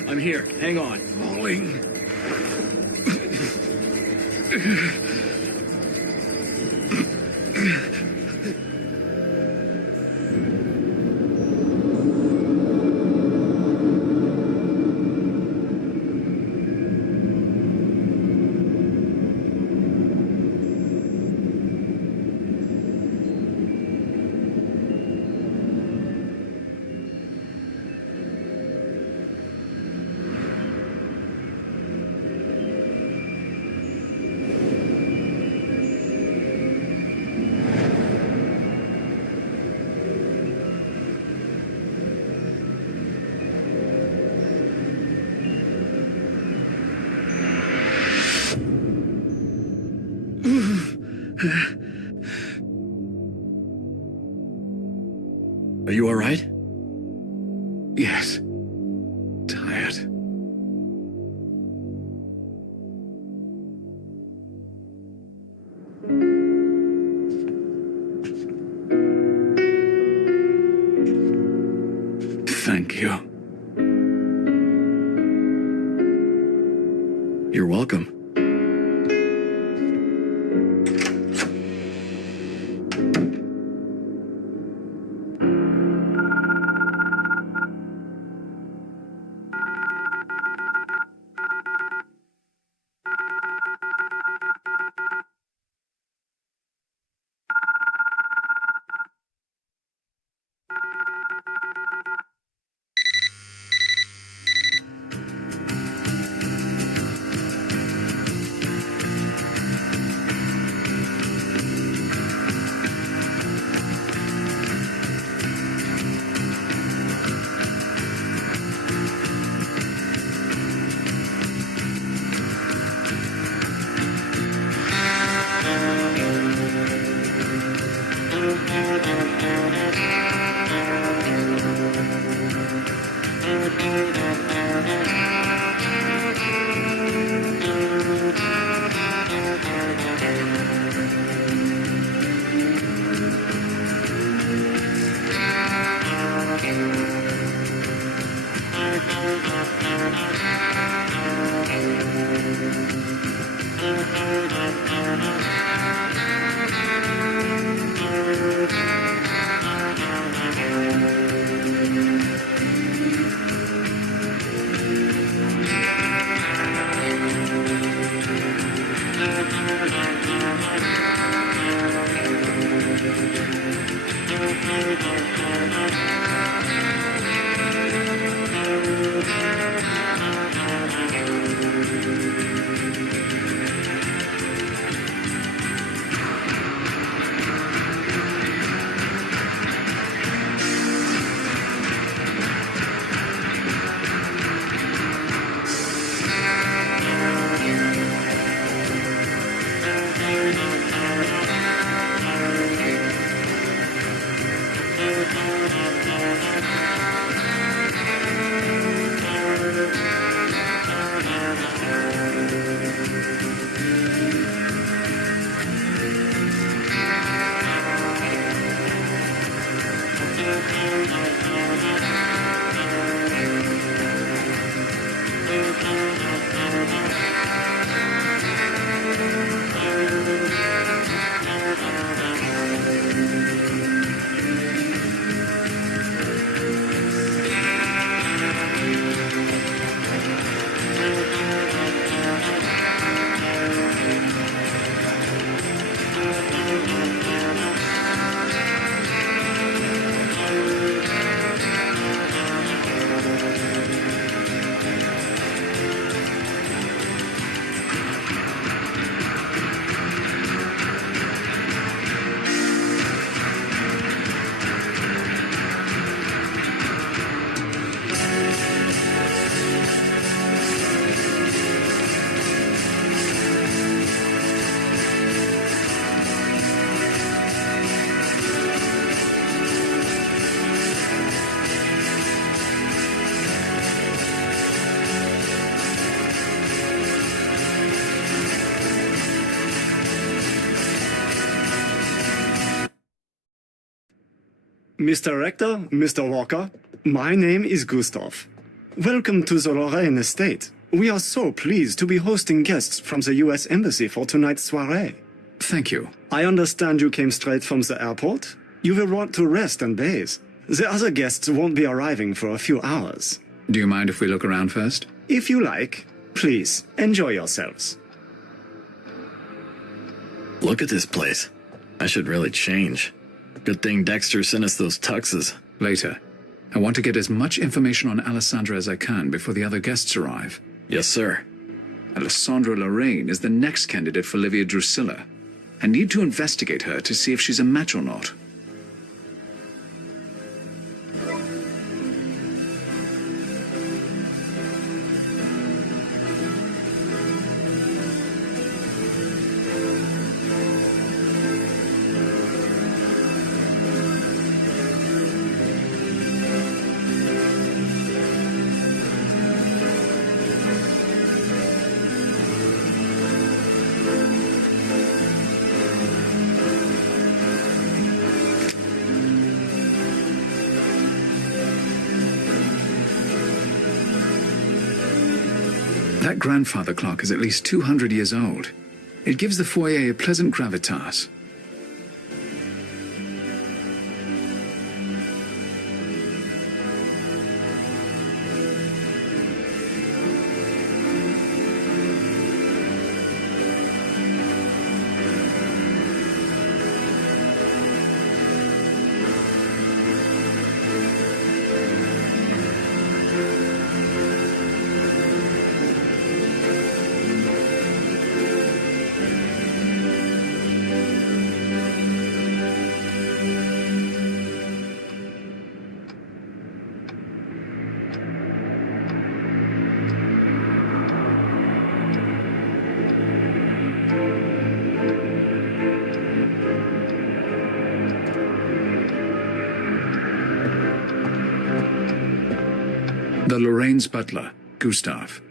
I'm here. Hang on. Falling. Are you all right? Yes. Tired. Thank you. You're welcome. Mr. Rector, Mr. Walker, my name is Gustav. Welcome to the Lorraine Estate. We are so pleased to be hosting guests from the US Embassy for tonight's soiree. Thank you. I understand you came straight from the airport. You will want to rest and bathe. The other guests won't be arriving for a few hours. Do you mind if we look around first? If you like, please, enjoy yourselves. Look at this place. I should really change. Good thing Dexter sent us those tuxes. Later. I want to get as much information on Alessandra as I can before the other guests arrive. Yes, sir. Alessandra Lorraine is the next candidate for Livia Drusilla. I need to investigate her to see if she's a match or not. That grandfather clock is at least 200 years old. It gives the foyer a pleasant gravitas. The Lorraine's butler, Gustav.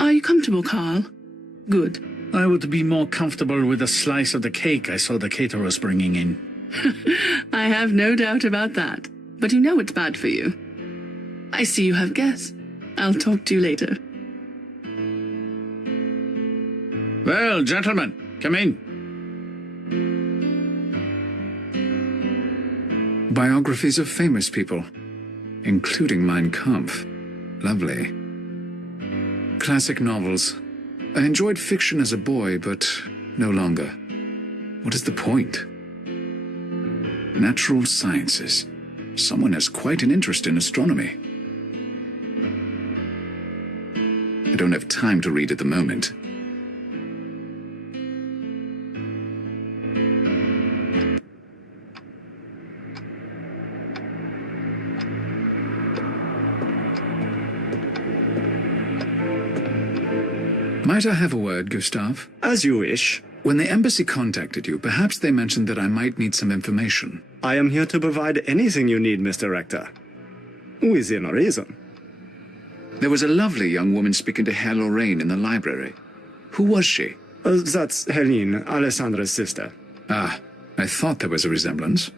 Are you comfortable, Carl? Good. I would be more comfortable with a slice of the cake I saw the caterers bringing in. I have no doubt about that. But you know it's bad for you. I see you have guests. I'll talk to you later. Well, gentlemen, come in. Biographies of famous people, including Mein Kampf. Lovely. Classic novels. I enjoyed fiction as a boy, but no longer. What is the point? Natural sciences. Someone has quite an interest in astronomy. I don't have time to read at the moment. Might I have a word, Gustav? As you wish. When the embassy contacted you, perhaps they mentioned that I might need some information. I am here to provide anything you need, Mr. Rector. Within reason. There was a lovely young woman speaking to Herr Lorraine in the library. Who was she? That's Helene, Alessandra's sister. Ah, I thought there was a resemblance.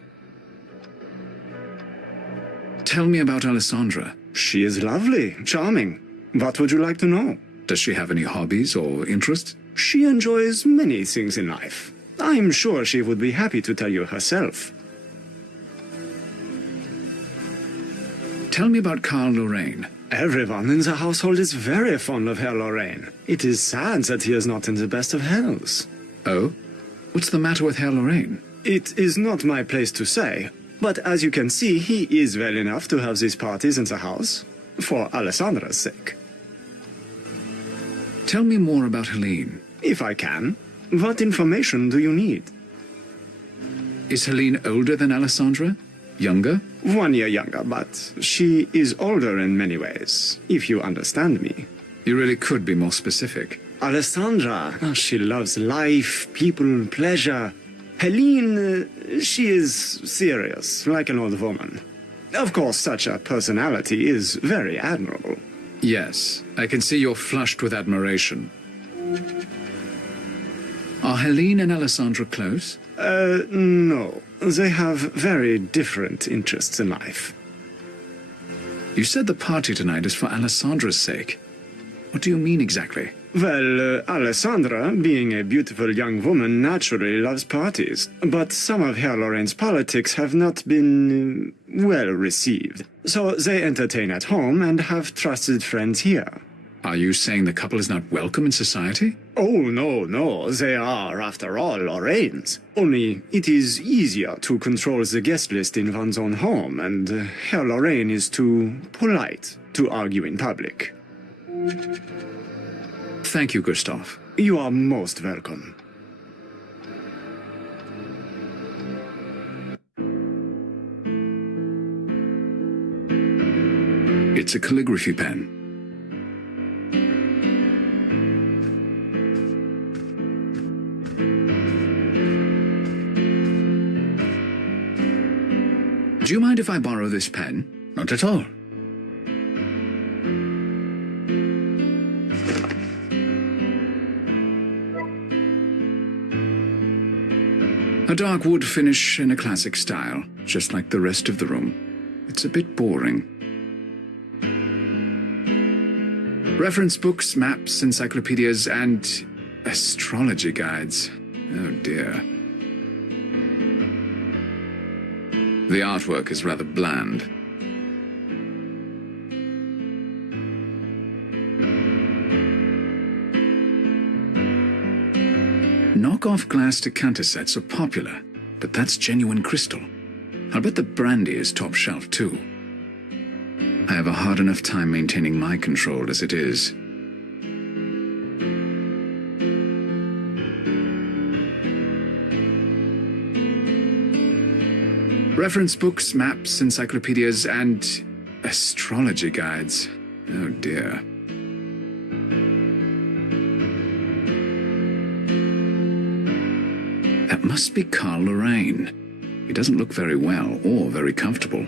Tell me about Alessandra. She is lovely, charming. What would you like to know? Does she have any hobbies or interests? She enjoys many things in life. I'm sure she would be happy to tell you herself. Tell me about Karl Lorraine. Everyone in the household is very fond of Herr Lorraine. It is sad that he is not in the best of health. Oh? What's the matter with Herr Lorraine? It is not my place to say, but as you can see, he is well enough to have these parties in the house, for Alessandra's sake. Tell me more about Helene. If I can. What information do you need? Is Helene older than Alessandra? Younger? 1 year younger, but she is older in many ways, if you understand me. You really could be more specific. Alessandra, she loves life, people, pleasure. Helene, she is serious, like an old woman. Of course, such a personality is very admirable. Yes, I can see you're flushed with admiration. Are Helene and Alessandra close? No. They have very different interests in life. You said the party tonight is for Alessandra's sake. What do you mean exactly? Well, Alessandra, being a beautiful young woman, naturally loves parties. But some of Herr Lorraine's politics have not been well received. So they entertain at home and have trusted friends here. Are you saying the couple is not welcome in society? Oh, no. They are, after all, Lorraines. Only it is easier to control the guest list in one's own home, and Herr Lorraine is too polite to argue in public. Thank you, Gustav. You are most welcome. It's a calligraphy pen. Do you mind if I borrow this pen? Not at all. A dark wood finish in a classic style, just like the rest of the room. It's a bit boring. Reference books, maps, encyclopedias, and astrology guides. Oh dear. The artwork is rather bland. Knockoff glass decanter sets are popular, but that's genuine crystal. I'll bet the brandy is top shelf too. I have a hard enough time maintaining my control as it is. Reference books, maps, encyclopedias, and astrology guides. Oh dear. That must be Carl Lorraine. He doesn't look very well or very comfortable.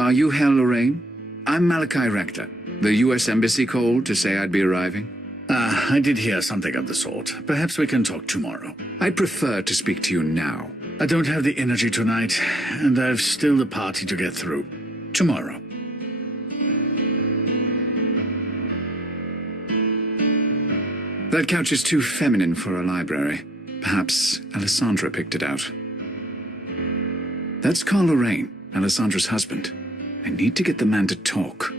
Are you Herr Lorraine? I'm Malachi Rector. The U.S. Embassy called to say I'd be arriving. I did hear something of the sort. Perhaps we can talk tomorrow. I'd prefer to speak to you now. I don't have the energy tonight, and I've still the party to get through. Tomorrow. That couch is too feminine for a library. Perhaps Alessandra picked it out. That's Carl Lorraine, Alessandra's husband. I need to get the man to talk.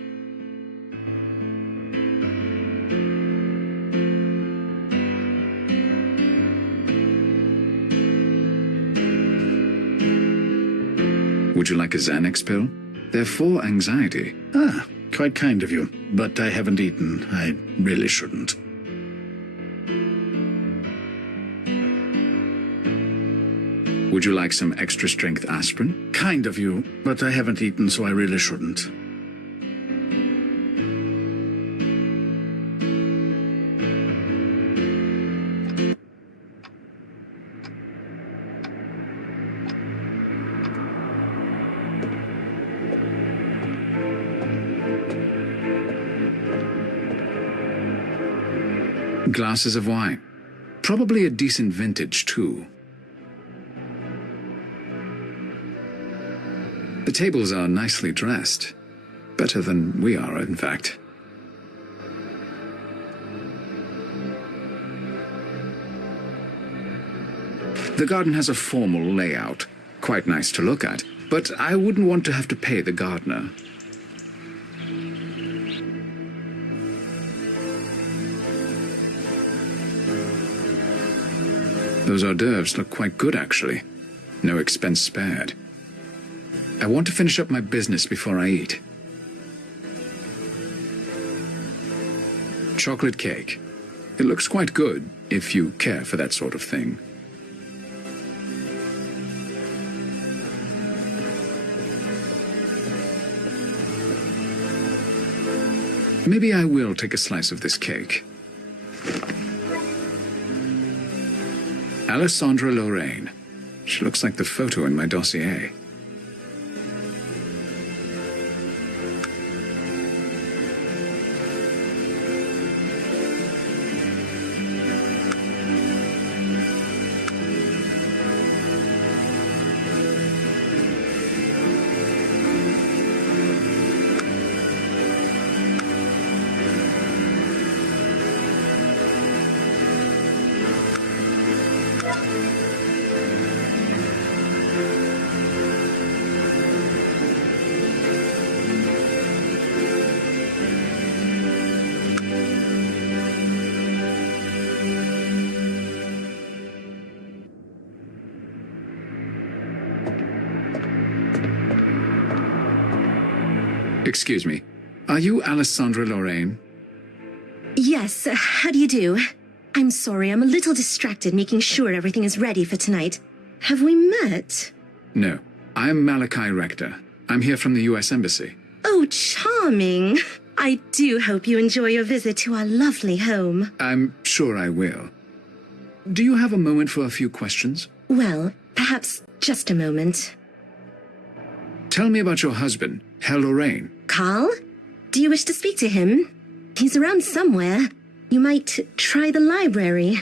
Would you like a Xanax pill? They're for anxiety. Ah, quite kind of you. But I haven't eaten. I really shouldn't. Would you like some extra-strength aspirin? Kind of you, but I haven't eaten, so I really shouldn't. Glasses of wine. Probably a decent vintage, too. The tables are nicely dressed. Better than we are, in fact. The garden has a formal layout. Quite nice to look at. But I wouldn't want to have to pay the gardener. Those hors d'oeuvres look quite good, actually. No expense spared. I want to finish up my business before I eat. Chocolate cake. It looks quite good, if you care for that sort of thing. Maybe I will take a slice of this cake. Alessandra Lorraine. She looks like the photo in my dossier. Excuse me. Are you Alessandra Lorraine? Yes, how do you do? I'm sorry, I'm a little distracted making sure everything is ready for tonight. Have we met? No. I'm Malachi Rector. I'm here from the U.S. Embassy. Oh, charming. I do hope you enjoy your visit to our lovely home. I'm sure I will. Do you have a moment for a few questions? Well, perhaps just a moment. Tell me about your husband, Herr Lorraine. Carl? Do you wish to speak to him? He's around somewhere. You might try the library.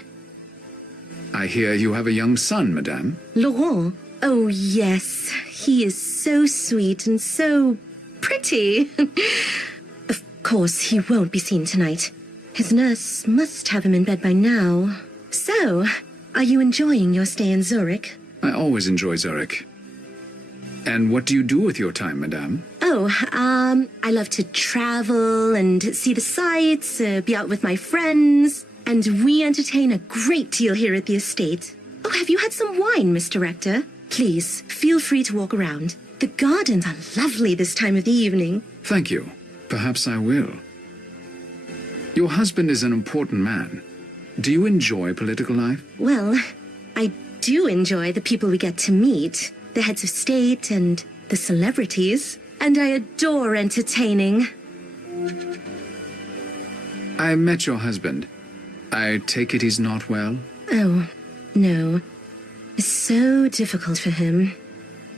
I hear you have a young son, madame. Laurent? Oh, yes. He is so sweet and so pretty. Of course, he won't be seen tonight. His nurse must have him in bed by now. So, are you enjoying your stay in Zurich? I always enjoy Zurich. And what do you do with your time, madame? Oh, I love to travel and see the sights, be out with my friends, and we entertain a great deal here at the estate. Oh, have you had some wine, Mr. Rector? Please, feel free to walk around. The gardens are lovely this time of the evening. Thank you. Perhaps I will. Your husband is an important man. Do you enjoy political life? Well, I do enjoy the people we get to meet, the heads of state and the celebrities, and I adore entertaining. I met your husband. I take it he's not well? Oh, no. It's so difficult for him.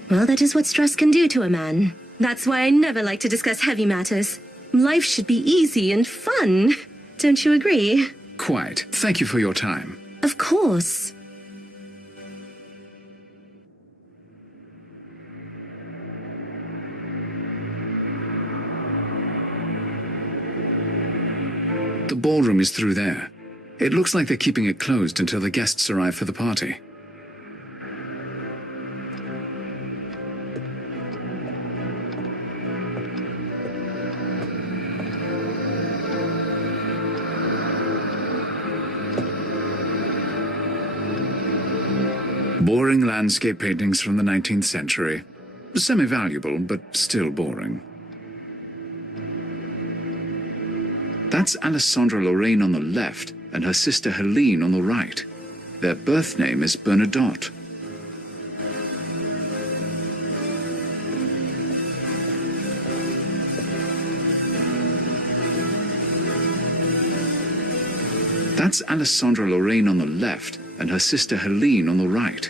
Well, that is what stress can do to a man. That's why I never like to discuss heavy matters. Life should be easy and fun. Don't you agree? Quite. Thank you for your time. Of course. The ballroom is through there. It looks like they're keeping it closed until the guests arrive for the party. Boring landscape paintings from the 19th century. Semi-valuable, but still boring. That's Alessandra Lorraine on the left and her sister Helene on the right. Their birth name is Bernadotte. That's Alessandra Lorraine on the left and her sister Helene on the right.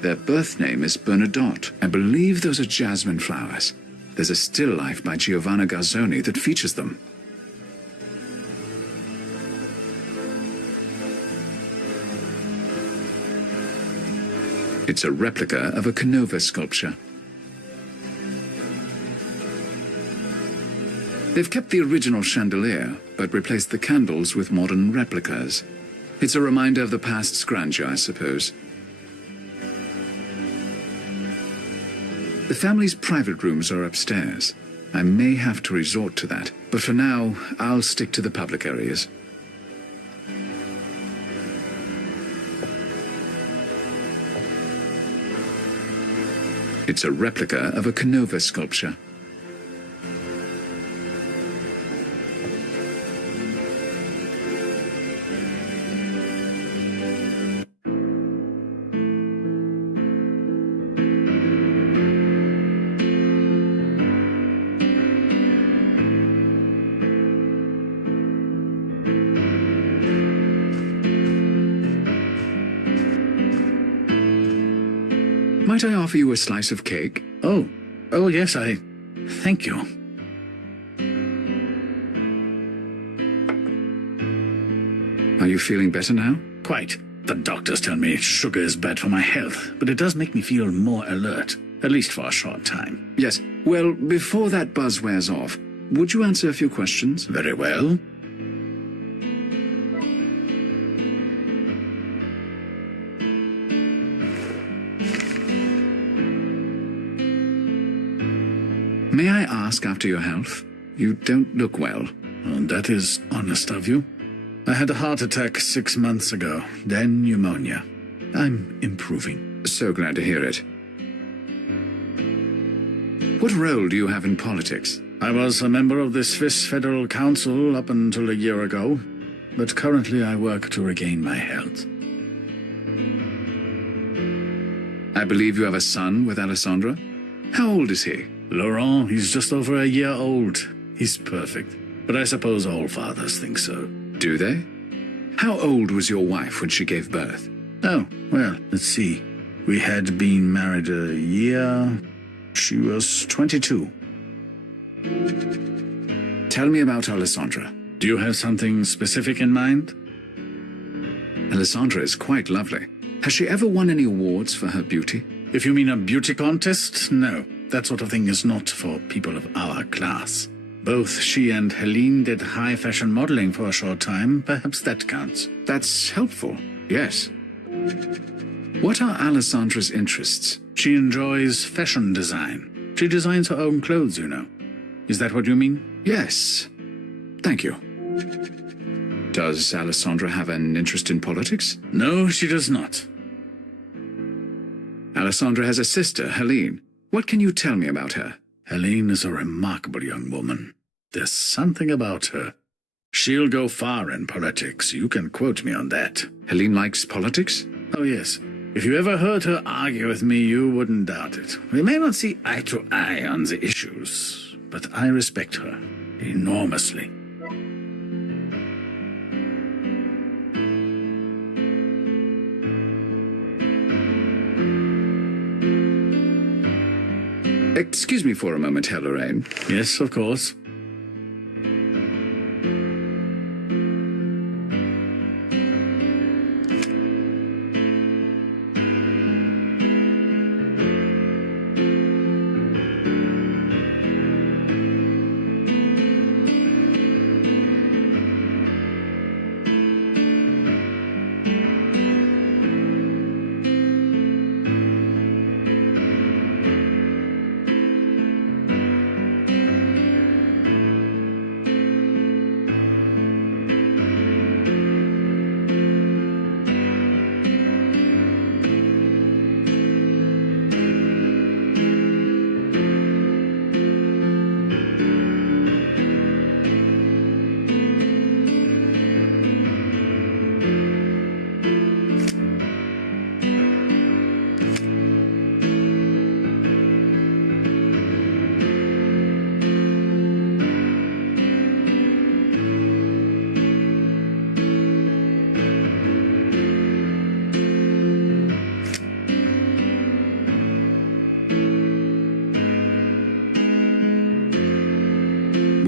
Their birth name is Bernadotte. I believe those are jasmine flowers. There's a still life by Giovanna Garzoni that features them. It's a replica of a Canova sculpture. They've kept the original chandelier, but replaced the candles with modern replicas. It's a reminder of the past's grandeur, I suppose. The family's private rooms are upstairs. I may have to resort to that, but for now, I'll stick to the public areas. It's a replica of a Canova sculpture. Might I offer you a slice of cake? Oh, yes, thank you. Are you feeling better now? Quite. The doctors tell me sugar is bad for my health, but it does make me feel more alert, at least for a short time. Yes. Well, before that buzz wears off, would you answer a few questions? Very well. May I ask after your health? You don't look well. Well, that is honest of you. I had a heart attack 6 months ago, then pneumonia. I'm improving. So glad to hear it. What role do you have in politics? I was a member of the Swiss Federal Council up until a year ago, but currently I work to regain my health. I believe you have a son with Alessandra. How old is he? Laurent, he's just over a year old. He's perfect, but I suppose all fathers think so. Do they? How old was your wife when she gave birth? Oh, well, let's see. We had been married a year. She was 22. Tell me about Alessandra. Do you have something specific in mind? Alessandra is quite lovely. Has she ever won any awards for her beauty? If you mean a beauty contest, no. That sort of thing is not for people of our class. Both she and Helene did high fashion modeling for a short time. Perhaps that counts. That's helpful, yes. What are Alessandra's interests? She enjoys fashion design. She designs her own clothes, you know. Is that what you mean? Yes. Thank you. Does Alessandra have an interest in politics? No, she does not. Alessandra has a sister, Helene. What can you tell me about her? Helene is a remarkable young woman. There's something about her. She'll go far in politics. You can quote me on that. Helene likes politics? Oh, yes. If you ever heard her argue with me, you wouldn't doubt it. We may not see eye to eye on the issues, but I respect her enormously. Excuse me for a moment, Herr Lorraine. Yes, of course.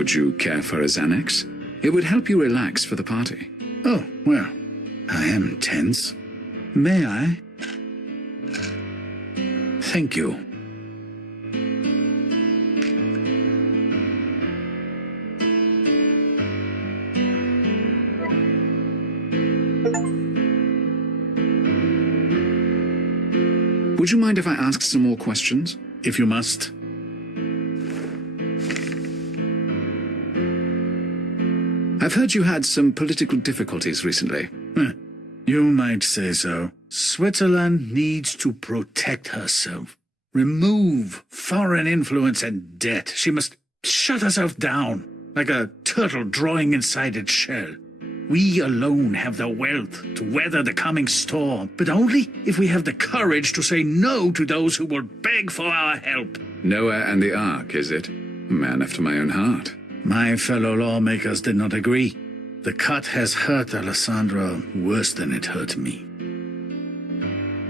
Would you care for a Xanax? It would help you relax for the party. Oh, well, I am tense. May I? Thank you. Would you mind if I asked some more questions? If you must. I've heard you had some political difficulties recently. You might say so. Switzerland needs to protect herself. Remove foreign influence and debt. She must shut herself down, like a turtle drawing inside its shell. We alone have the wealth to weather the coming storm, but only if we have the courage to say no to those who will beg for our help. Noah and the Ark, is it? A man after my own heart. My fellow lawmakers did not agree. The cut has hurt Alessandra worse than it hurt me.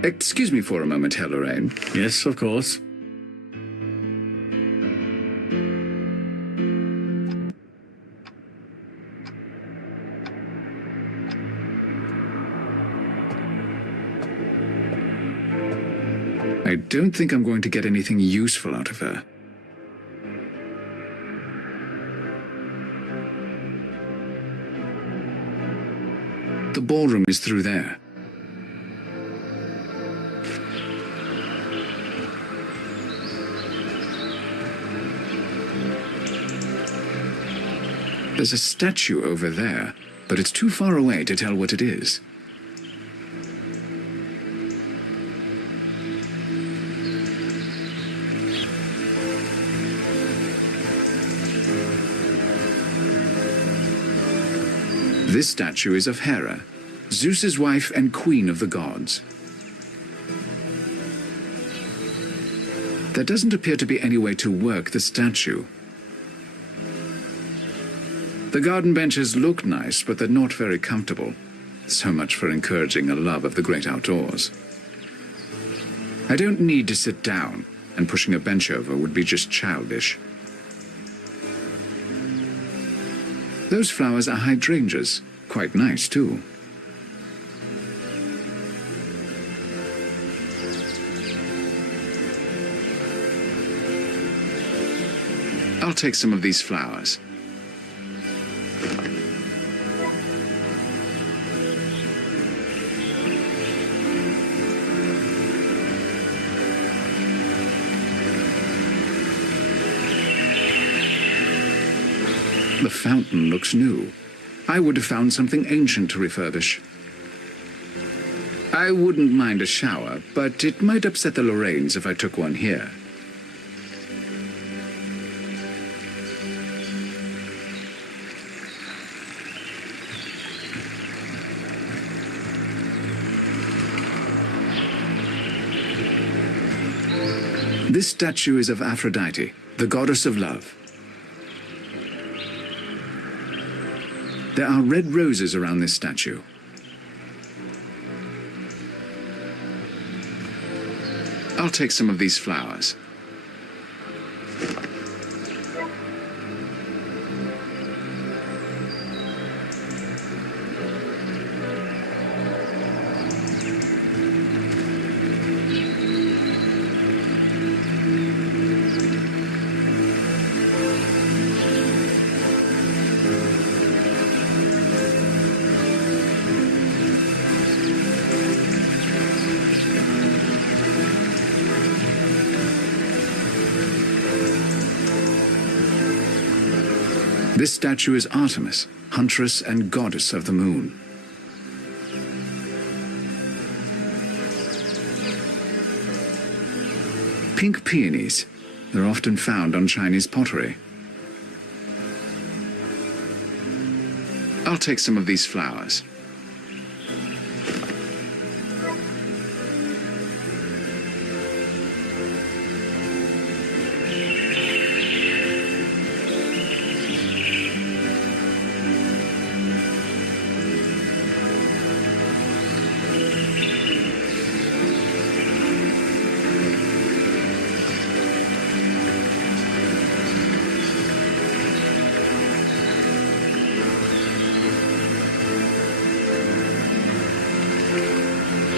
Excuse me for a moment, Herr Lorraine. Yes, of course. I don't think I'm going to get anything useful out of her. The ballroom is through there. There's a statue over there, but it's too far away to tell what it is. This statue is of Hera, Zeus's wife and queen of the gods. There doesn't appear to be any way to work the statue. The garden benches look nice, but they're not very comfortable. So much for encouraging a love of the great outdoors. I don't need to sit down, and pushing a bench over would be just childish. Those flowers are hydrangeas. Quite nice, too. I'll take some of these flowers. The fountain looks new. I would have found something ancient to refurbish. I wouldn't mind a shower, but it might upset the Lorraines if I took one here. This statue is of Aphrodite, the goddess of love. There are red roses around this statue. I'll take some of these flowers. This statue is Artemis, huntress and goddess of the moon. Pink peonies. They're often found on Chinese pottery. I'll take some of these flowers.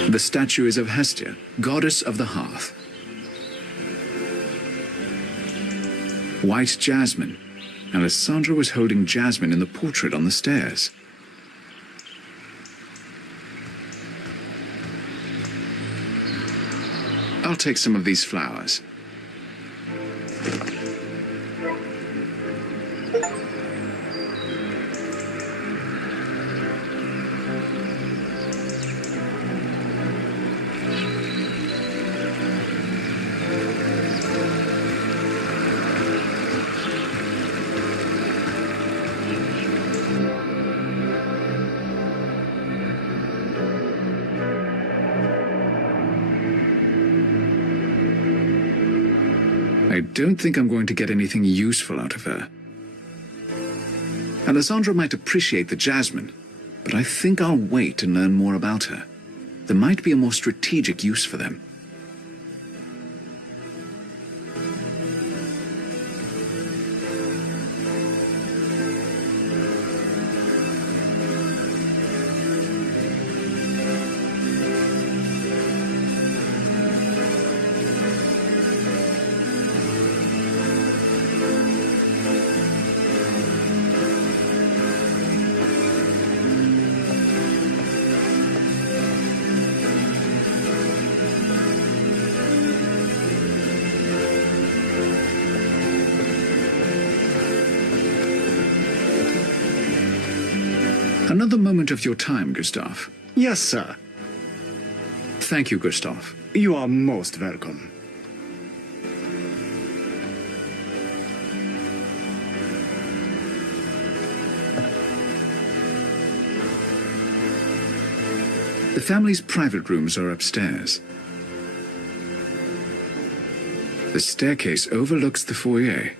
The statue is of Hestia, goddess of the hearth. White jasmine. Alessandra was holding jasmine in the portrait on the stairs. I'll take some of these flowers. I don't think I'm going to get anything useful out of her. Alessandra might appreciate the jasmine, but I think I'll wait and learn more about her. There might be a more strategic use for them. Another moment of your time, Gustav. Yes, sir. Thank you, Gustav. You are most welcome. The family's private rooms are upstairs. The staircase overlooks the foyer.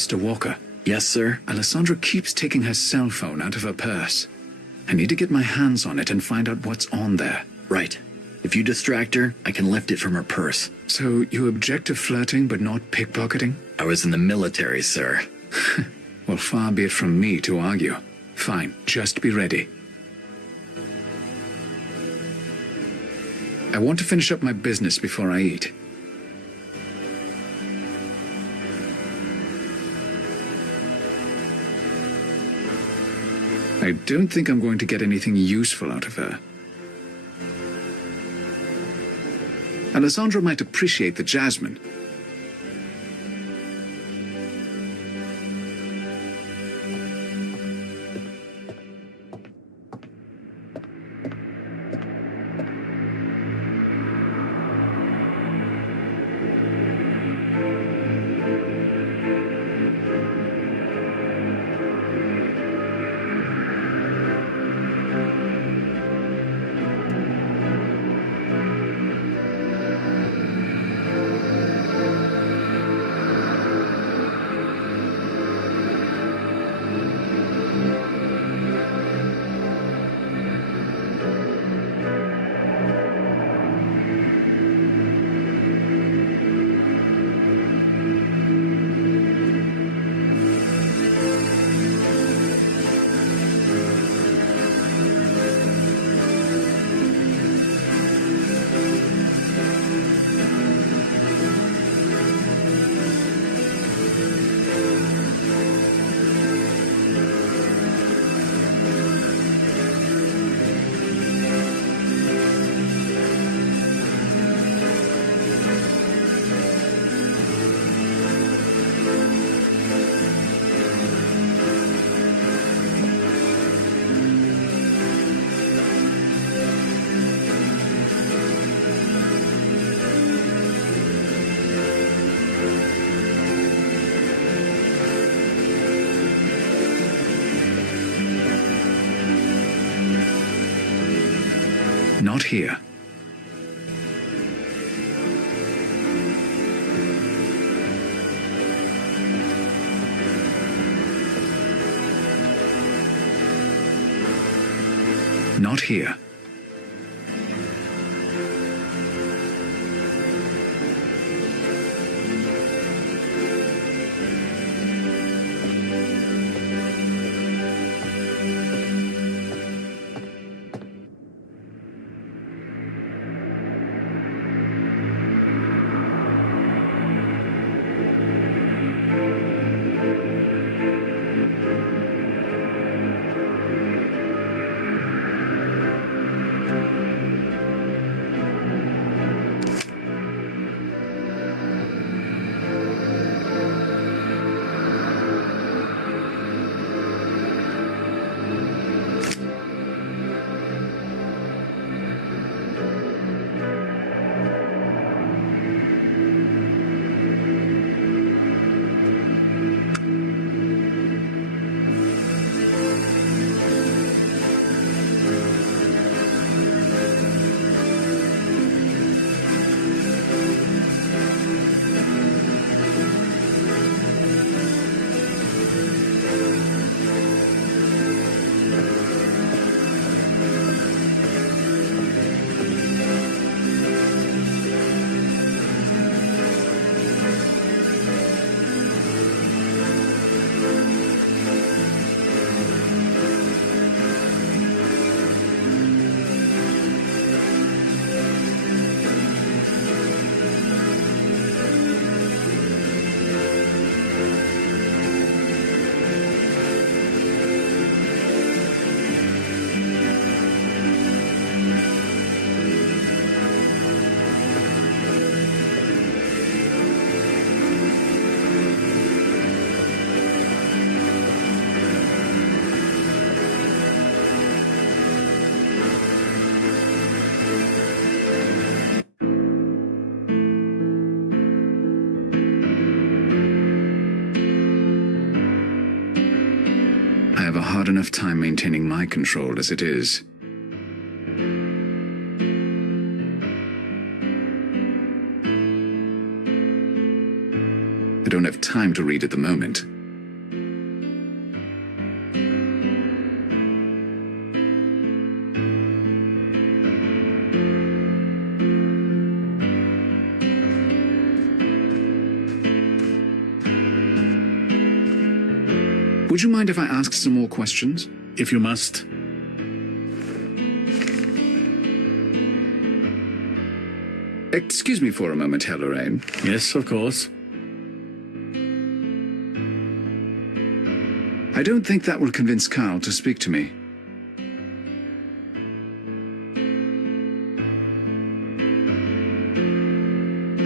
Mr. Walker. Yes, sir? Alessandra keeps taking her cell phone out of her purse. I need to get my hands on it and find out what's on there. Right. If you distract her, I can lift it from her purse. So you object to flirting but not pickpocketing? I was in the military, sir. Well, far be it from me to argue. Fine, just be ready. I want to finish up my business before I eat. I don't think I'm going to get anything useful out of her. Alessandra might appreciate the jasmine. Not here. Not here. I have a hard enough time maintaining my control as it is. I don't have time to read at the moment. Would you mind if I ask some more questions? If you must. Excuse me for a moment, Herr Lorraine. Yes, of course. I don't think that will convince Carl to speak to me.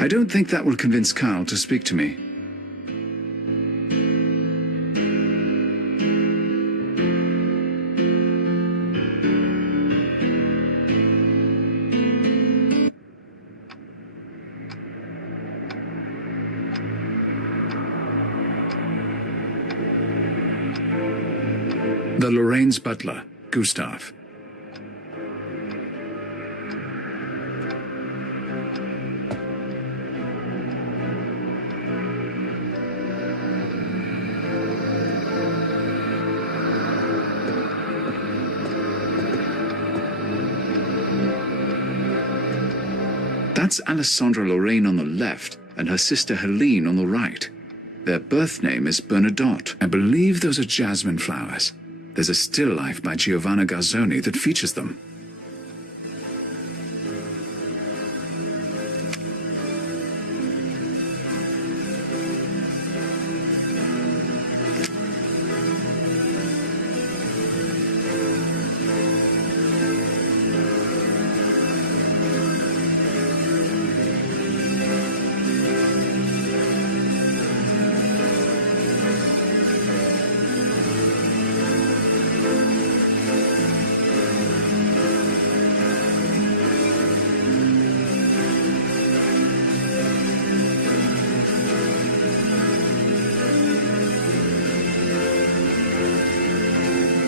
I don't think that will convince Carl to speak to me. The Lorraine's butler, Gustav. That's Alessandra Lorraine on the left and her sister Helene on the right. Their birth name is Bernadotte. I believe those are jasmine flowers. There's a still life by Giovanna Garzoni that features them.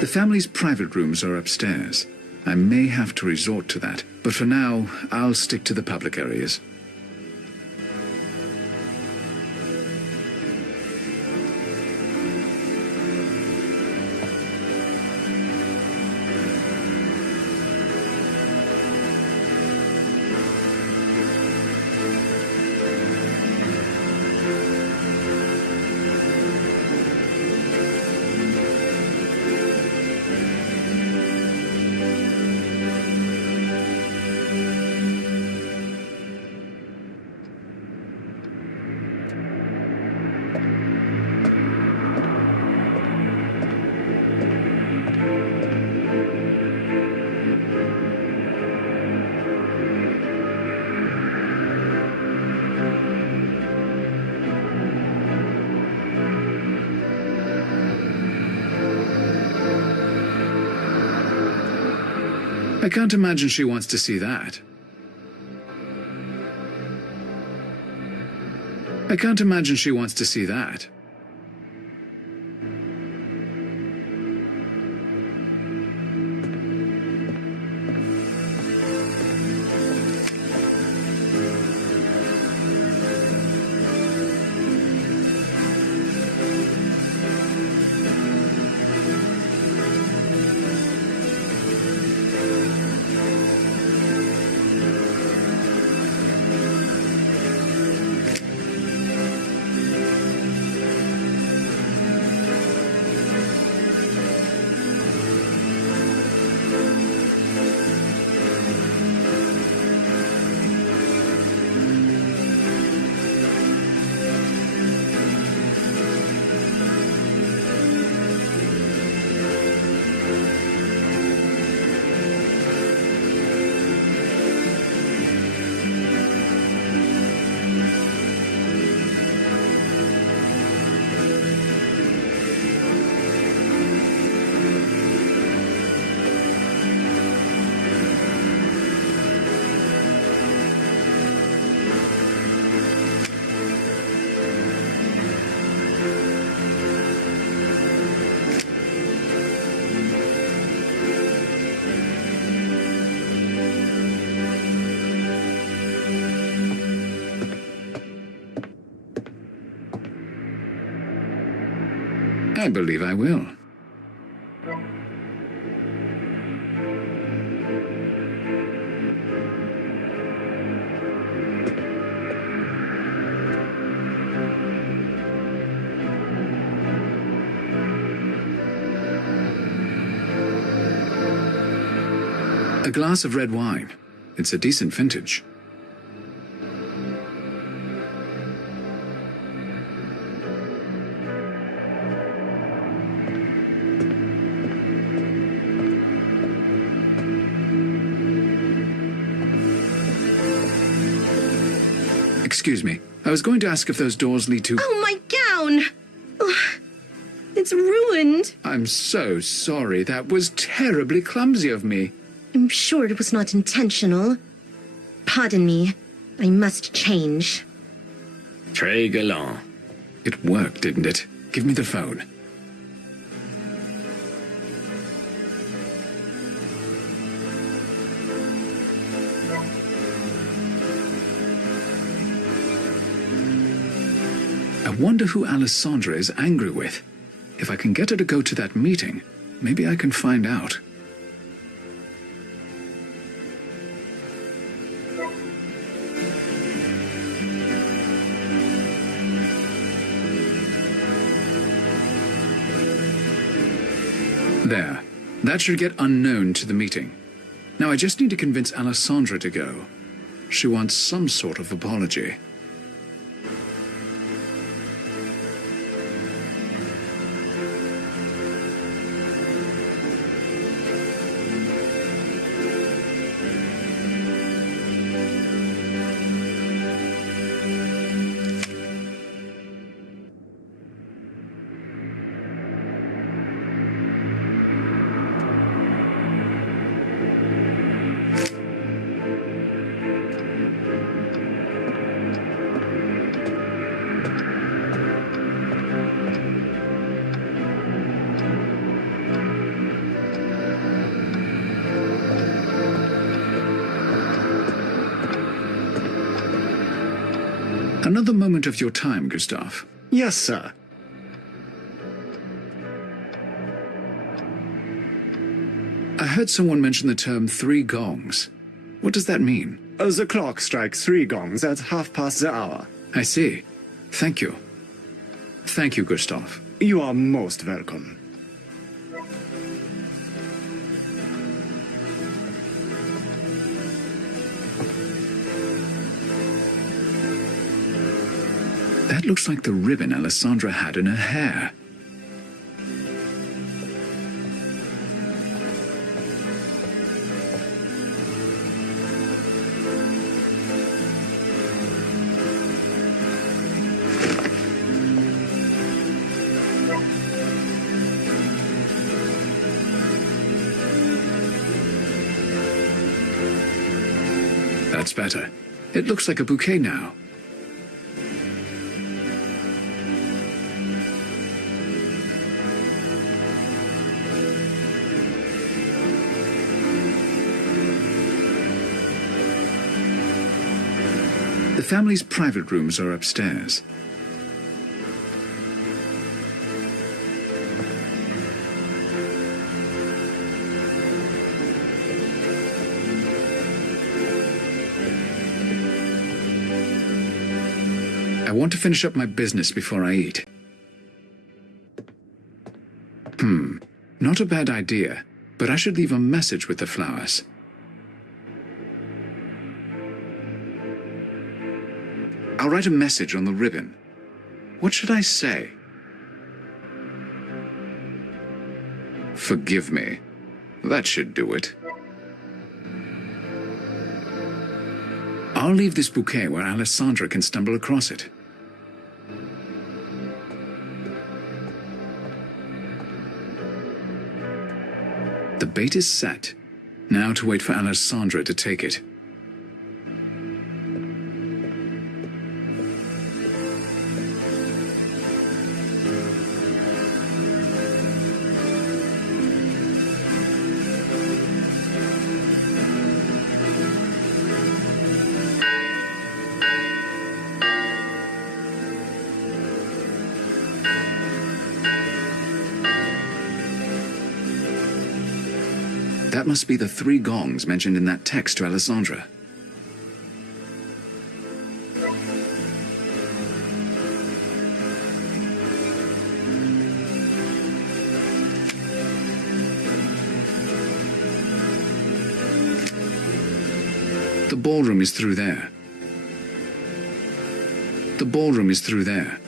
The family's private rooms are upstairs. I may have to resort to that, but for now, I'll stick to the public areas. I can't imagine she wants to see that. I can't imagine she wants to see that. I believe I will. A glass of red wine. It's a decent vintage. Excuse me. I was going to ask if those doors lead to... Oh, my gown! Ugh, it's ruined. I'm so sorry. That was terribly clumsy of me. I'm sure it was not intentional. Pardon me. I must change. Très galant. It worked, didn't it? Give me the phone. I wonder who Alessandra is angry with. If I can get her to go to that meeting, maybe I can find out. There. That should get unknown to the meeting. Now I just need to convince Alessandra to go. She wants some sort of apology. Another moment of your time, Gustav. Yes, sir. I heard someone mention the term 3 gongs. What does that mean? The clock strikes 3 gongs at 1/2 I see. Thank you. Thank you, Gustav. You are most welcome. That looks like the ribbon Alessandra had in her hair. That's better. It looks like a bouquet now. The family's private rooms are upstairs. I want to finish up my business before I eat. Not a bad idea, but I should leave a message with the flowers. I'll write a message on the ribbon. What should I say? Forgive me. That should do it. I'll leave this bouquet where Alessandra can stumble across it. The bait is set. Now to wait for Alessandra to take it. That must be the 3 gongs mentioned in that text to Alessandra. The ballroom is through there. The ballroom is through there.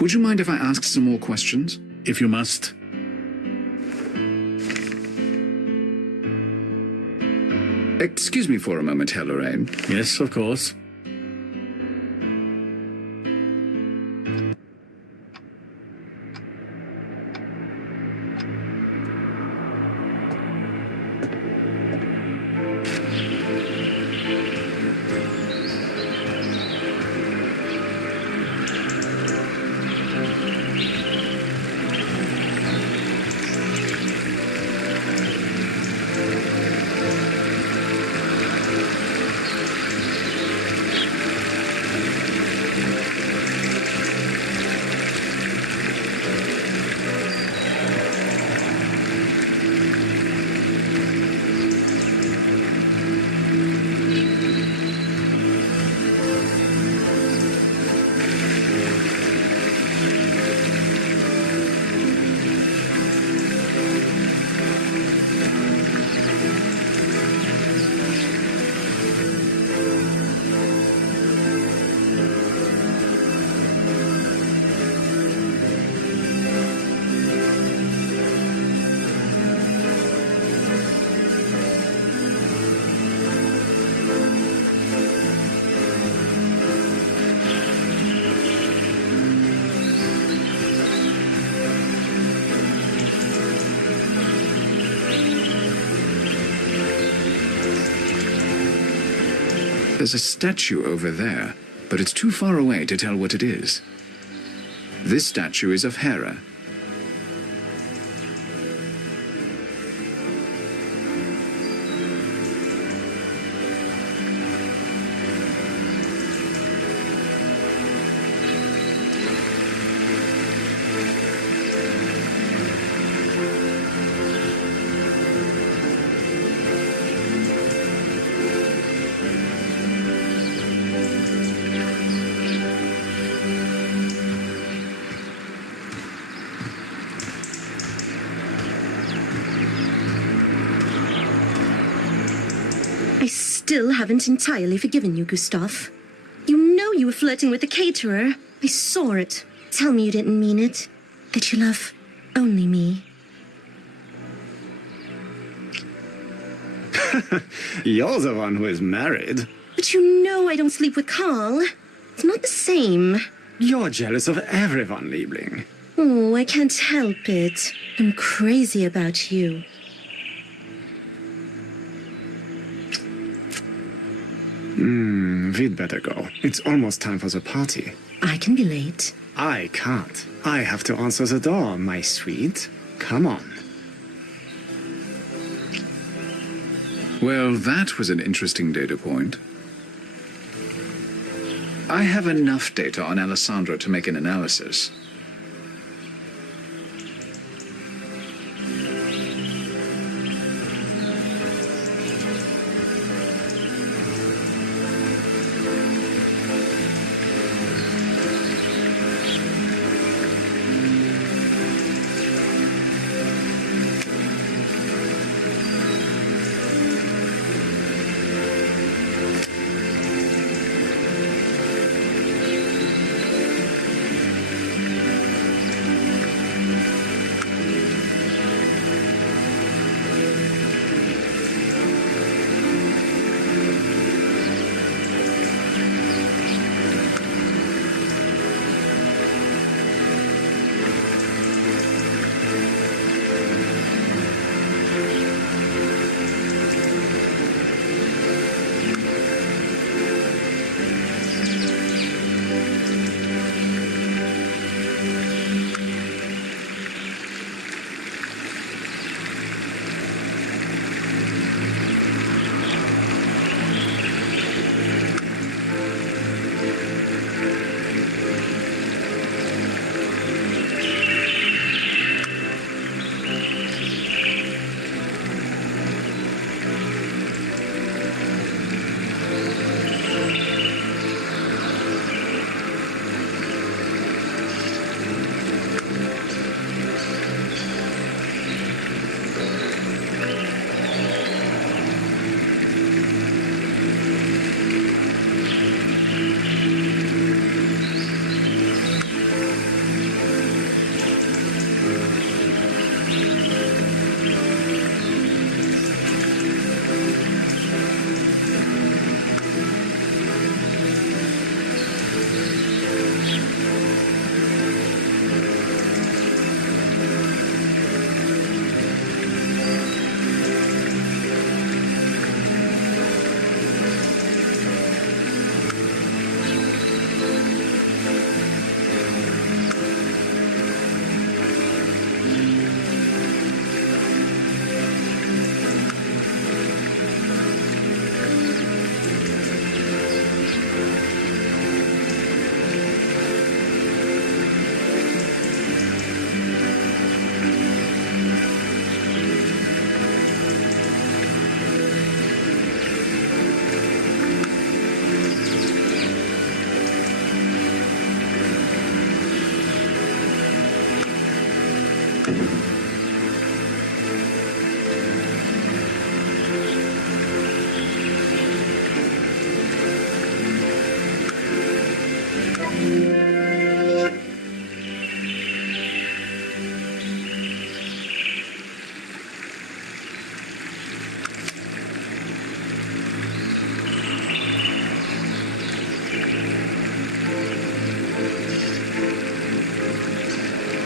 Would you mind if I ask some more questions? If you must. Excuse me for a moment, Herr Lorraine. Yes, of course. There's a statue over there, but it's too far away to tell what it is. This statue is of Hera. I still haven't entirely forgiven you, Gustav. You know you were flirting with the caterer. I saw it. Tell me you didn't mean it. That you love only me. You're the one who is married. But you know I don't sleep with Karl. It's not the same. You're jealous of everyone, Liebling. Oh, I can't help it. I'm crazy about you. We'd better go. It's almost time for the party. I can be late. I can't. I have to answer the door, my sweet. Come on. Well, that was an interesting data point. I have enough data on Alessandra to make an analysis.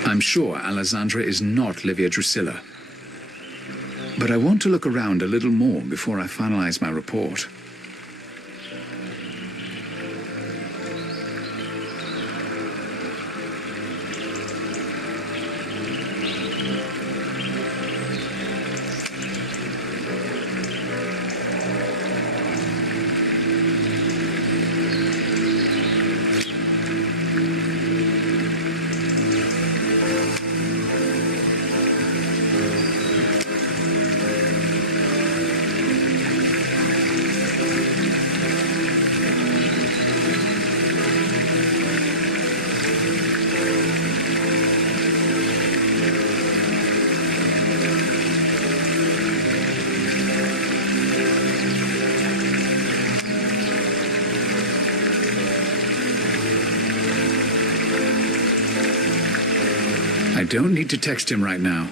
I'm sure Alessandra is not Livia Drusilla. But I want to look around a little more before I finalize my report. I don't need to text him right now.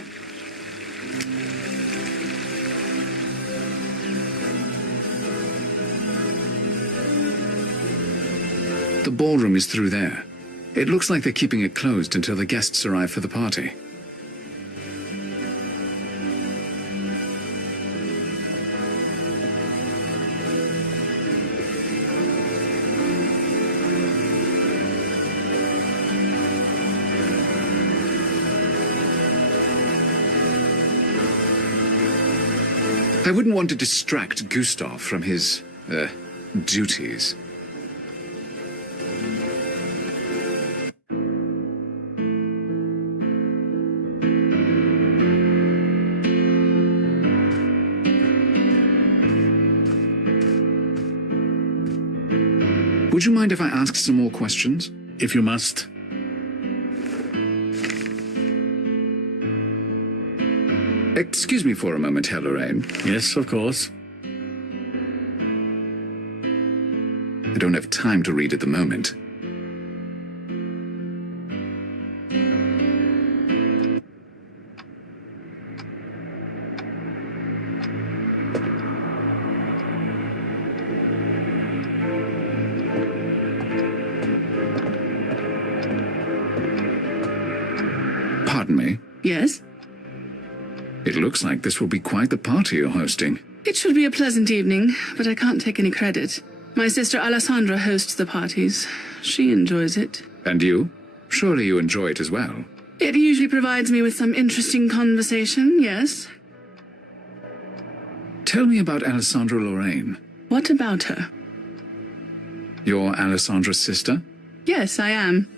The ballroom is through there. It looks like they're keeping it closed until the guests arrive for the party. I wouldn't want to distract Gustav from his, duties. Would you mind if I ask some more questions? If you must. Excuse me for a moment, Herr Lorraine. Yes, of course. I don't have time to read at the moment. Pardon me. Yes? It looks like this will be quite the party you're hosting. It should be a pleasant evening, but I can't take any credit. My sister Alessandra hosts the parties. She enjoys it. And you? Surely you enjoy it as well. It usually provides me with some interesting conversation, yes? Tell me about Alessandra Lorraine. What about her? You're Alessandra's sister? Yes, I am.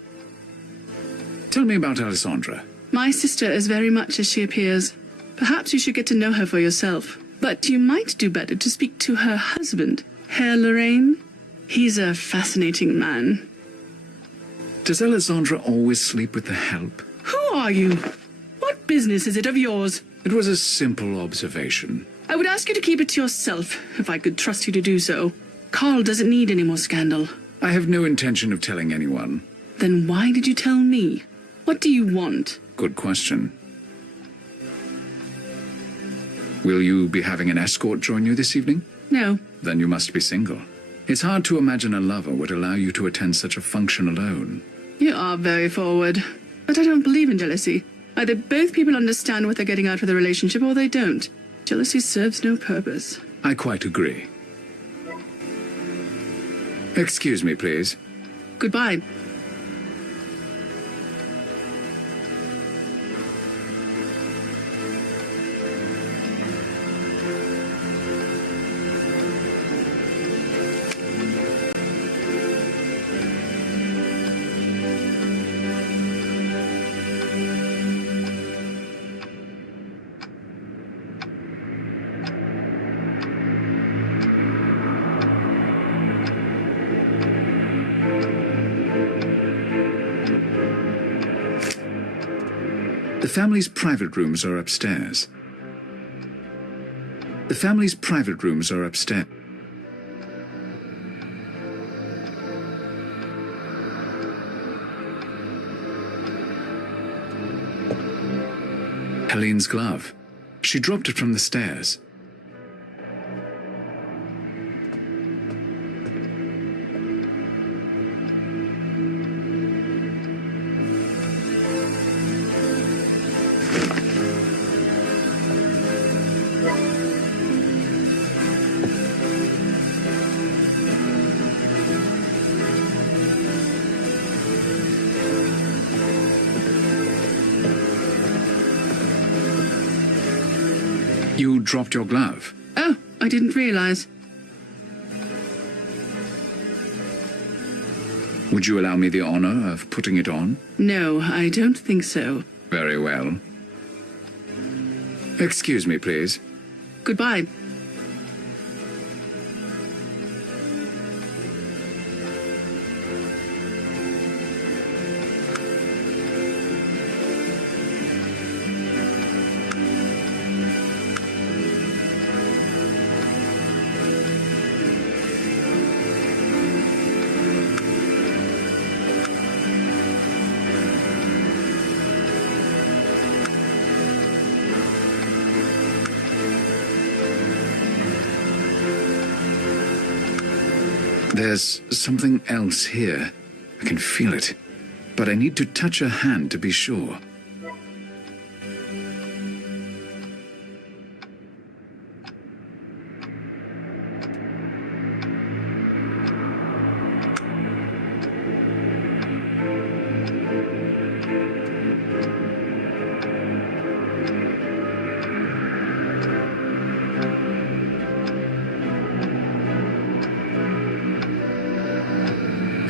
Tell me about Alessandra. My sister is very much as she appears. Perhaps you should get to know her for yourself. But you might do better to speak to her husband, Herr Lorraine. He's a fascinating man. Does Alessandra always sleep with the help? Who are you? What business is it of yours? It was a simple observation. I would ask you to keep it to yourself, if I could trust you to do so. Carl doesn't need any more scandal. I have no intention of telling anyone. Then why did you tell me? What do you want? Good question. Will you be having an escort join you this evening? No. Then you must be single. It's hard to imagine a lover would allow you to attend such a function alone. You are very forward. But I don't believe in jealousy. Either both people understand what they're getting out of the relationship or they don't. Jealousy serves no purpose. I quite agree. Excuse me, please. Goodbye. The family's private rooms are upstairs. The family's private rooms are upstairs. Helene's glove. She dropped it from the stairs. You dropped your glove. Oh, I didn't realize. Would you allow me the honor of putting it on? No, I don't think so. Very well. Excuse me, please. Goodbye. There's something else here. I can feel it. But I need to touch her hand to be sure.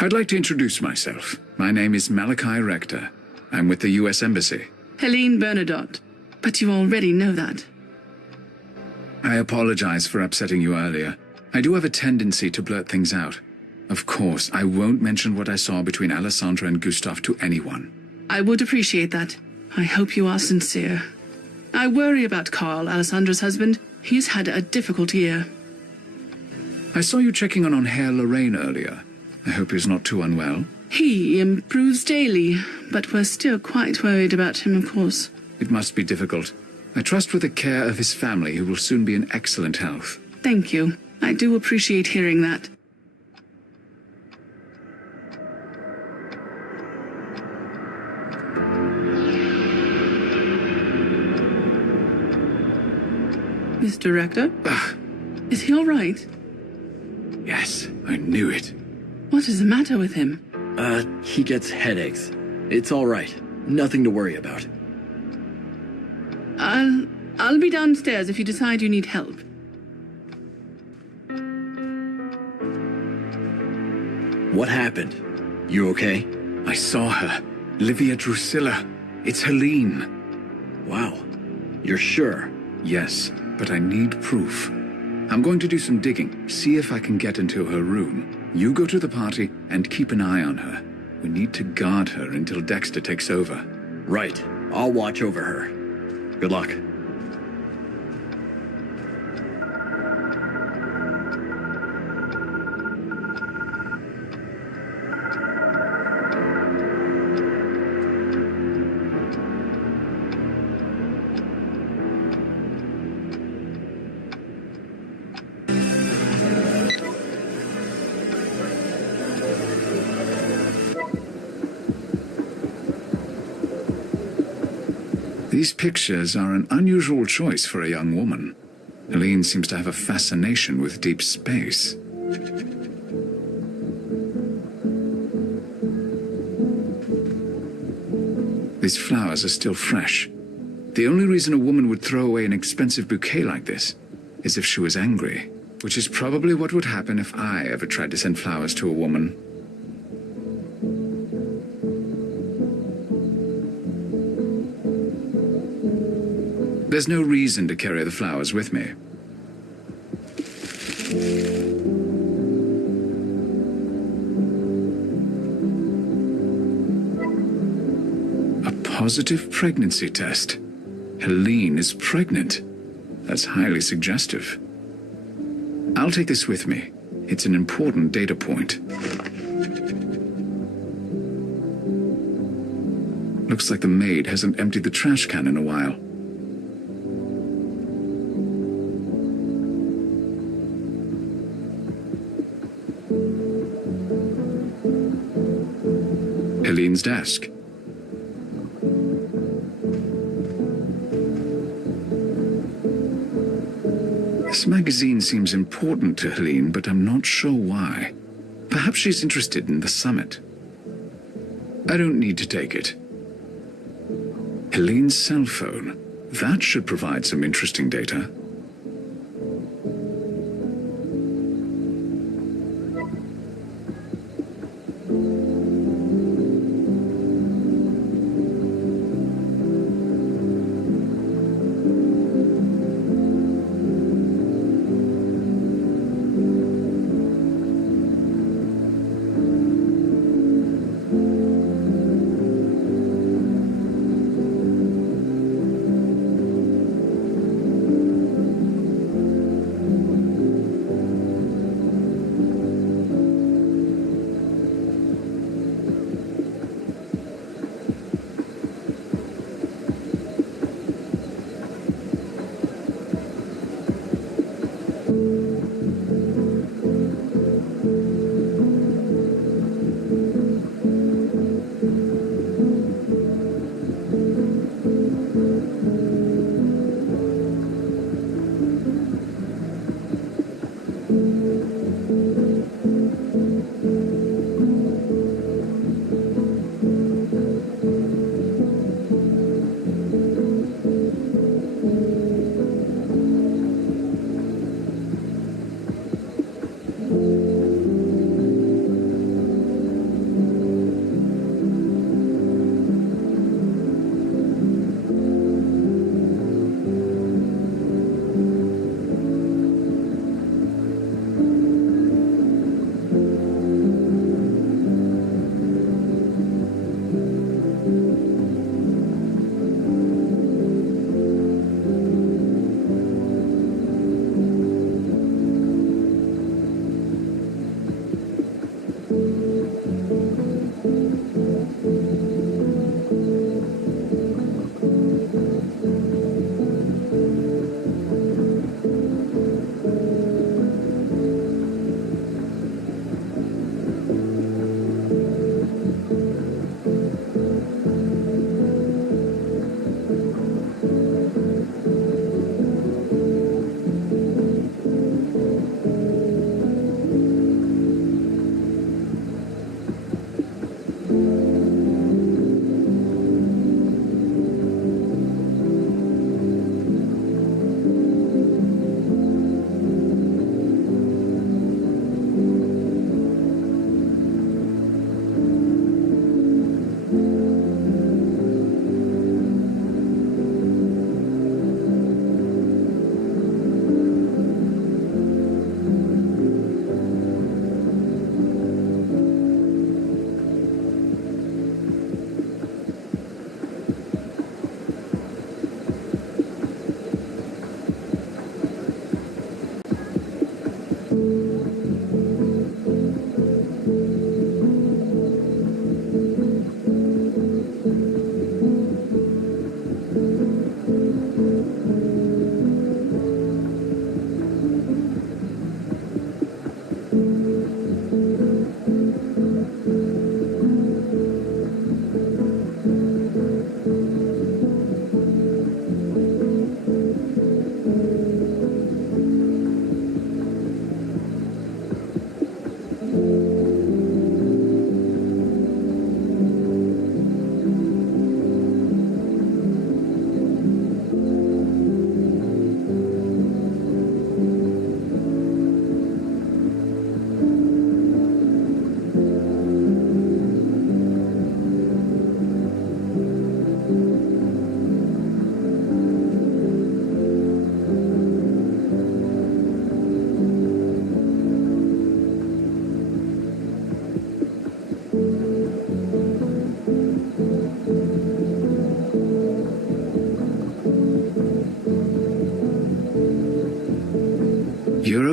I'd like to introduce myself. My name is Malachi Rector. I'm with the U.S. Embassy. Helene Bernadotte. But you already know that. I apologize for upsetting you earlier. I do have a tendency to blurt things out. Of course, I won't mention what I saw between Alessandra and Gustav to anyone. I would appreciate that. I hope you are sincere. I worry about Carl, Alessandra's husband. He's had a difficult year. I saw you checking on Herr Lorraine earlier. I hope he's not too unwell. He improves daily, but we're still quite worried about him, of course. It must be difficult. I trust with the care of his family he will soon be in excellent health. Thank you. I do appreciate hearing that. Mr. Rector? Is he all right? Yes, I knew it. What is the matter with him? He gets headaches. It's all right. Nothing to worry about. I'll be downstairs if you decide you need help. What happened? You okay? I saw her. Livia Drusilla. It's Helene. Wow. You're sure? Yes, but I need proof. I'm going to do some digging, see if I can get into her room. You go to the party and keep an eye on her. We need to guard her until Dexter takes over. Right. I'll watch over her. Good luck. These pictures are an unusual choice for a young woman. Helene seems to have a fascination with deep space. These flowers are still fresh. The only reason a woman would throw away an expensive bouquet like this is if she was angry, which is probably what would happen if I ever tried to send flowers to a woman. There's no reason to carry the flowers with me. A positive pregnancy test. Helene is pregnant. That's highly suggestive. I'll take this with me. It's an important data point. Looks like the maid hasn't emptied the trash can in a while. Helene's desk. This magazine seems important to Helene, but I'm not sure why. Perhaps she's interested in the summit. I don't need to take it. Helene's cell phone. That should provide some interesting data.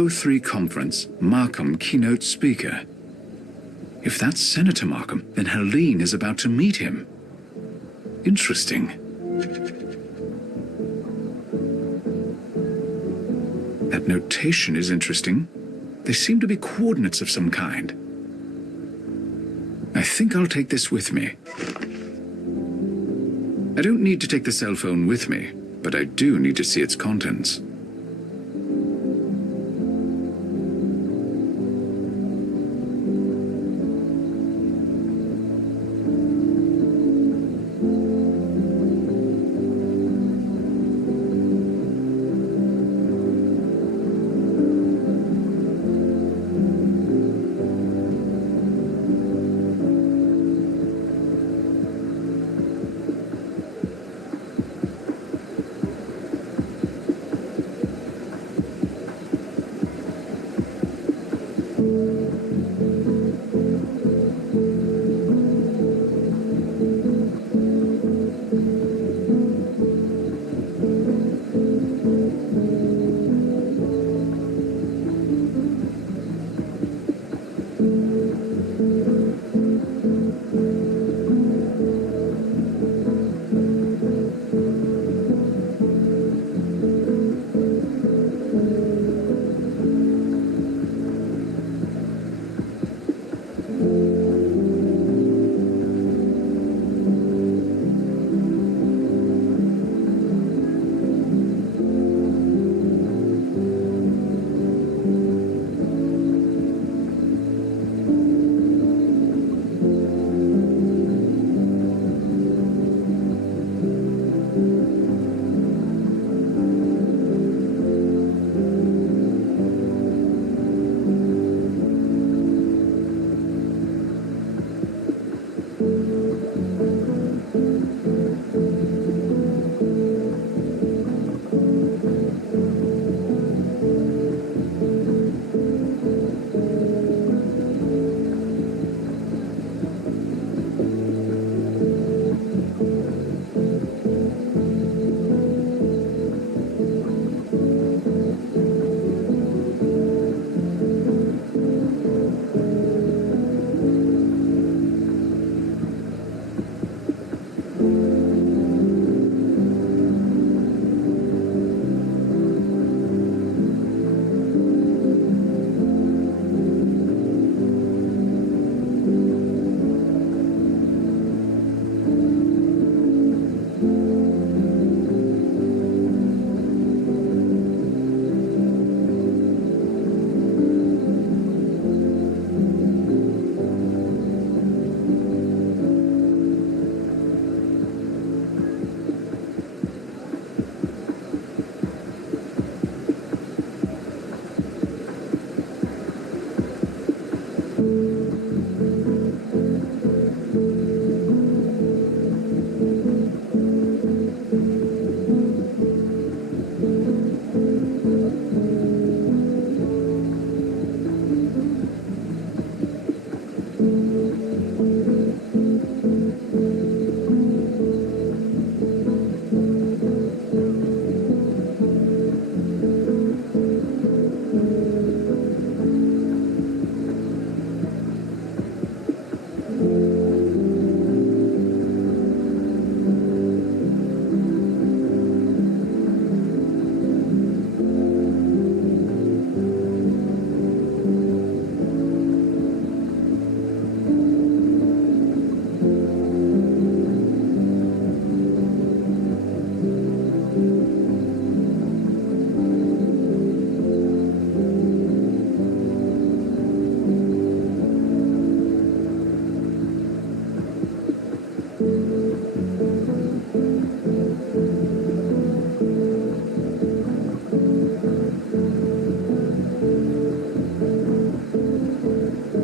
Row 3 conference, Markham keynote speaker. If that's Senator Markham, then Helene is about to meet him. Interesting. That notation is interesting. They seem to be coordinates of some kind. I think I'll take this with me. I don't need to take the cell phone with me, but I do need to see its contents.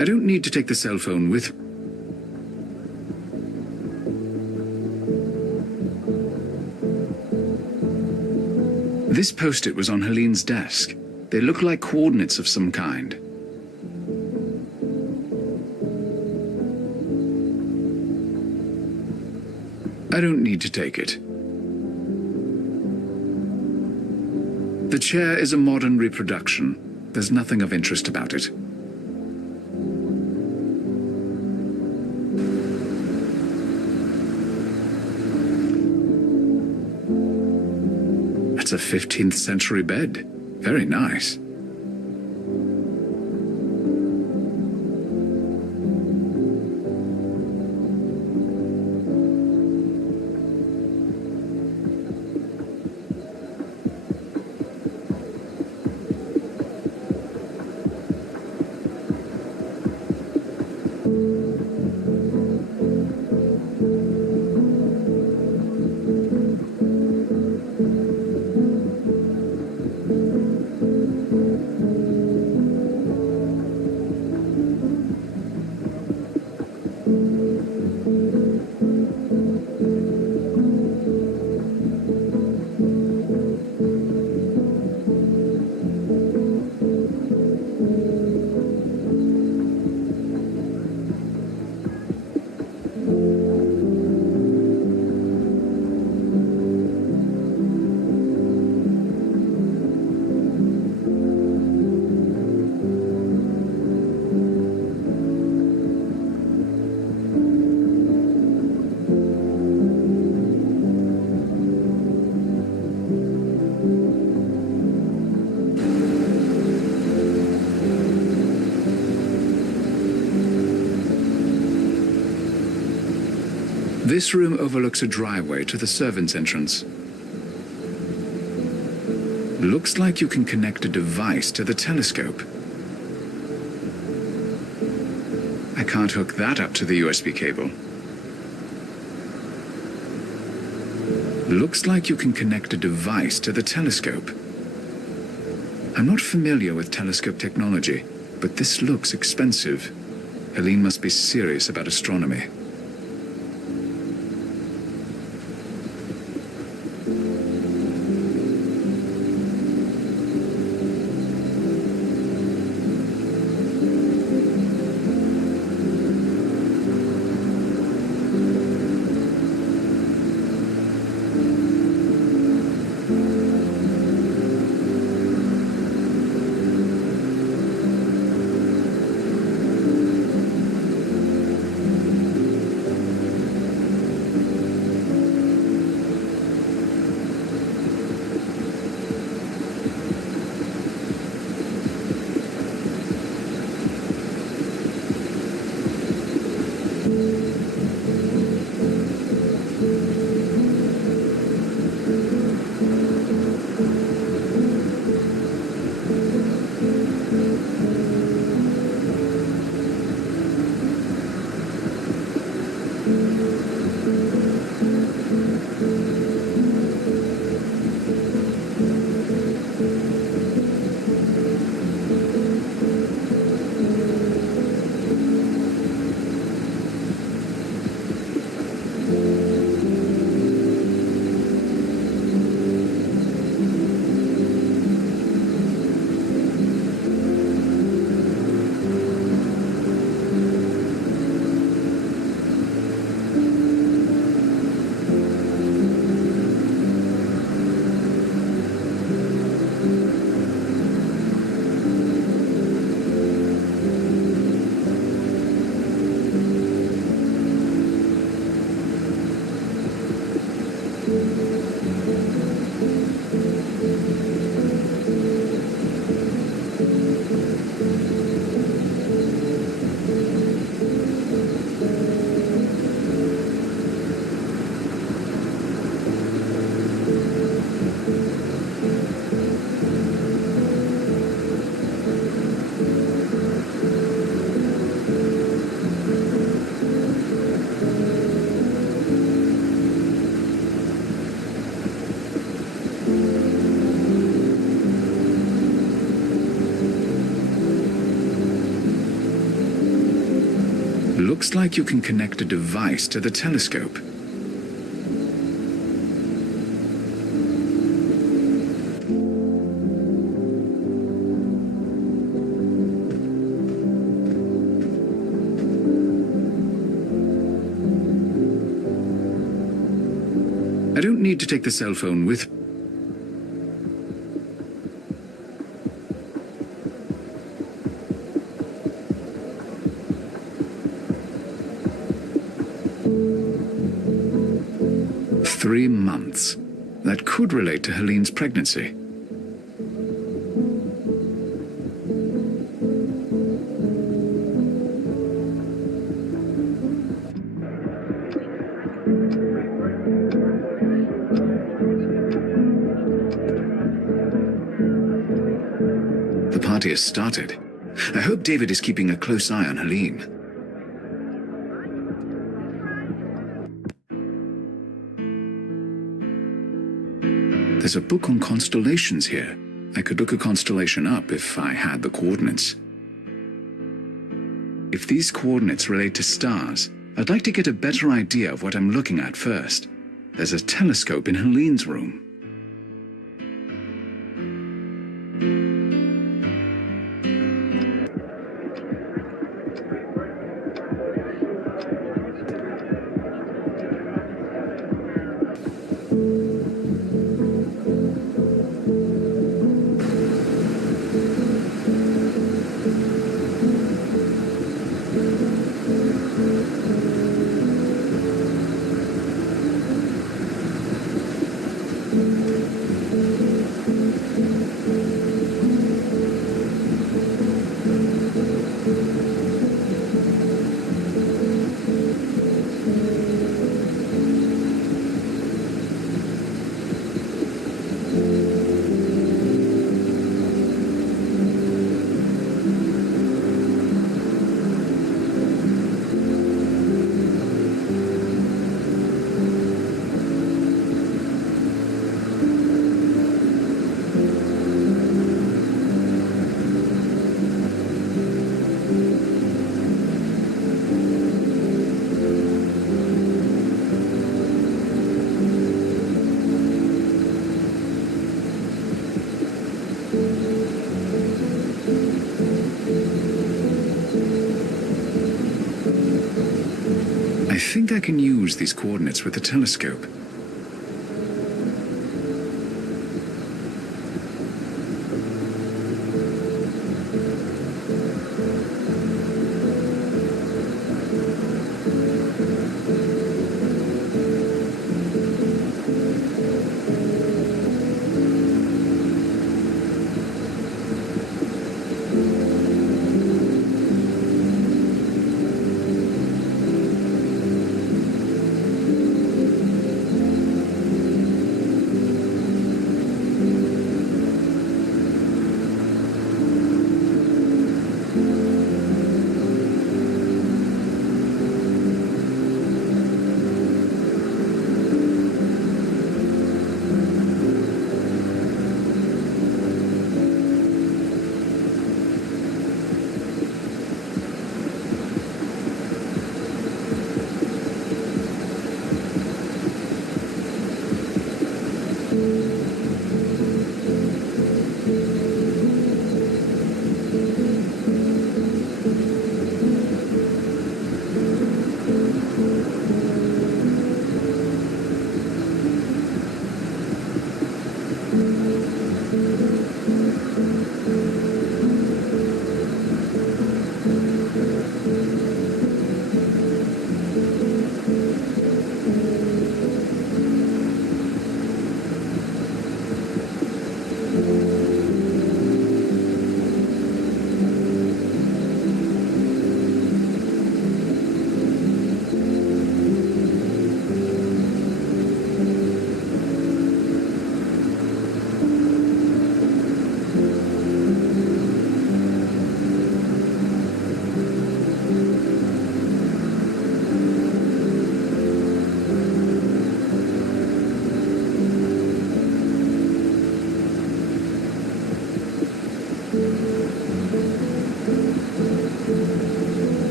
I don't need to take the cell phone with... This post-it was on Helene's desk. They look like coordinates of some kind. I don't need to take it. The chair is a modern reproduction. There's nothing of interest about it. It's a 15th century bed. Very nice. This room overlooks a driveway to the servants' entrance. Looks like you can connect a device to the telescope. I can't hook that up to the USB cable. Looks like you can connect a device to the telescope. I'm not familiar with telescope technology, but this looks expensive. Helene must be serious about astronomy. Looks like you can connect a device to the telescope. I don't need to take the cell phone with 3 months. That could relate to Helene's pregnancy. The party has started. I hope David is keeping a close eye on Helene. There's a book on constellations here. I could look a constellation up if I had the coordinates. If these coordinates relate to stars, I'd like to get a better idea of what I'm looking at first. There's a telescope in Helene's room. I think I can use these coordinates with the telescope.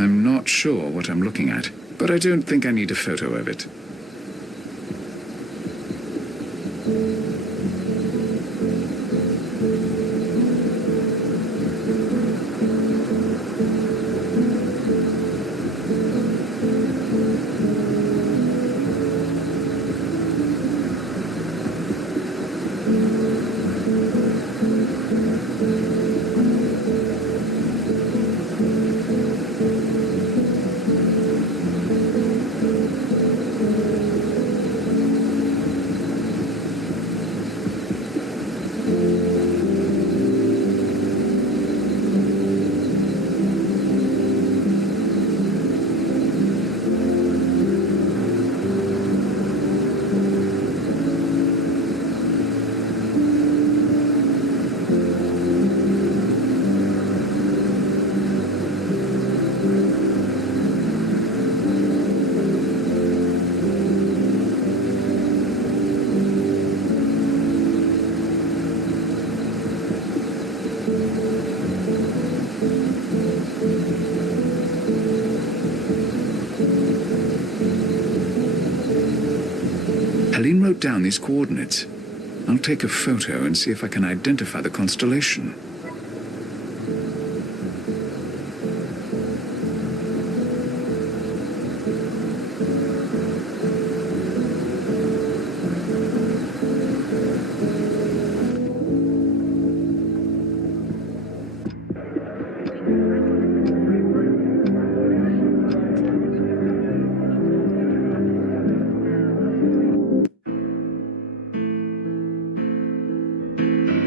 I'm not sure what I'm looking at, but I don't think I need a photo of it. Helene wrote down these coordinates. I'll take a photo and see if I can identify the constellation.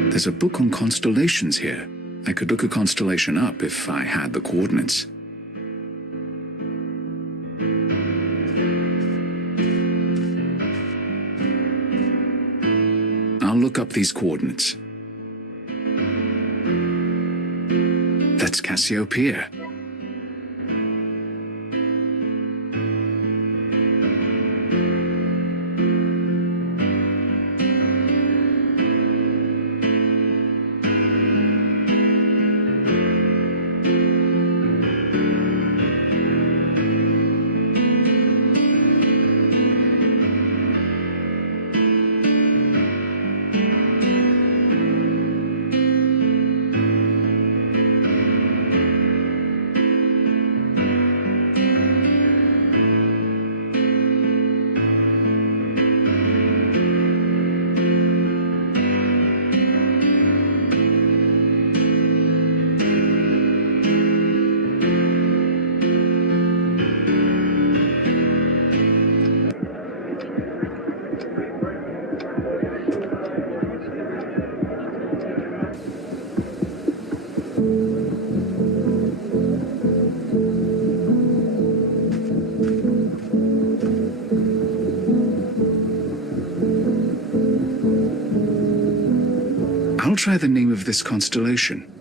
There's a book on constellations here. I could look a constellation up if I had the coordinates. I'll look up these coordinates. That's Cassiopeia. I'll try the name of this constellation.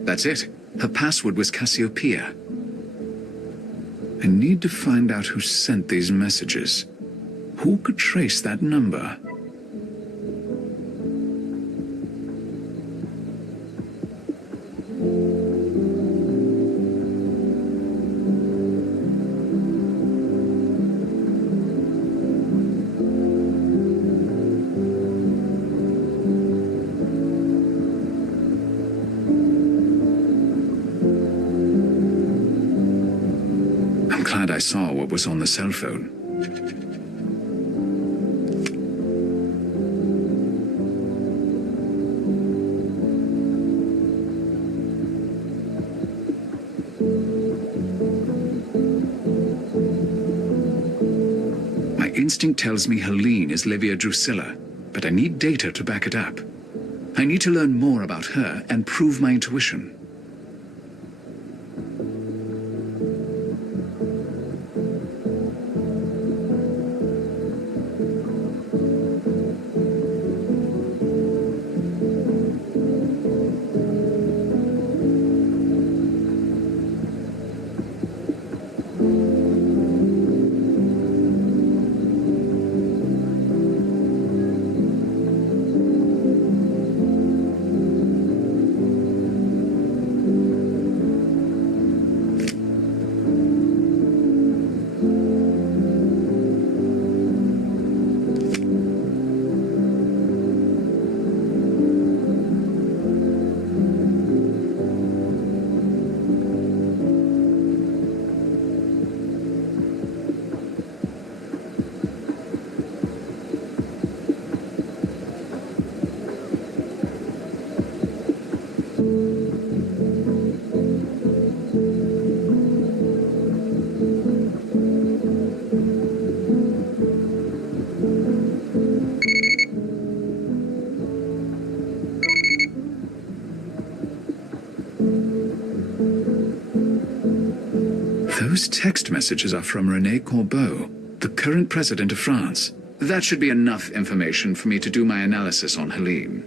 That's it. Her password was Cassiopeia. I need to find out who sent these messages. Who could trace that number? I saw what was on the cell phone. My instinct tells me Helene is Livia Drusilla, but I need data to back it up. I need to learn more about her and prove my intuition. Those text messages are from René Corbeau, the current president of France. That should be enough information for me to do my analysis on Helene.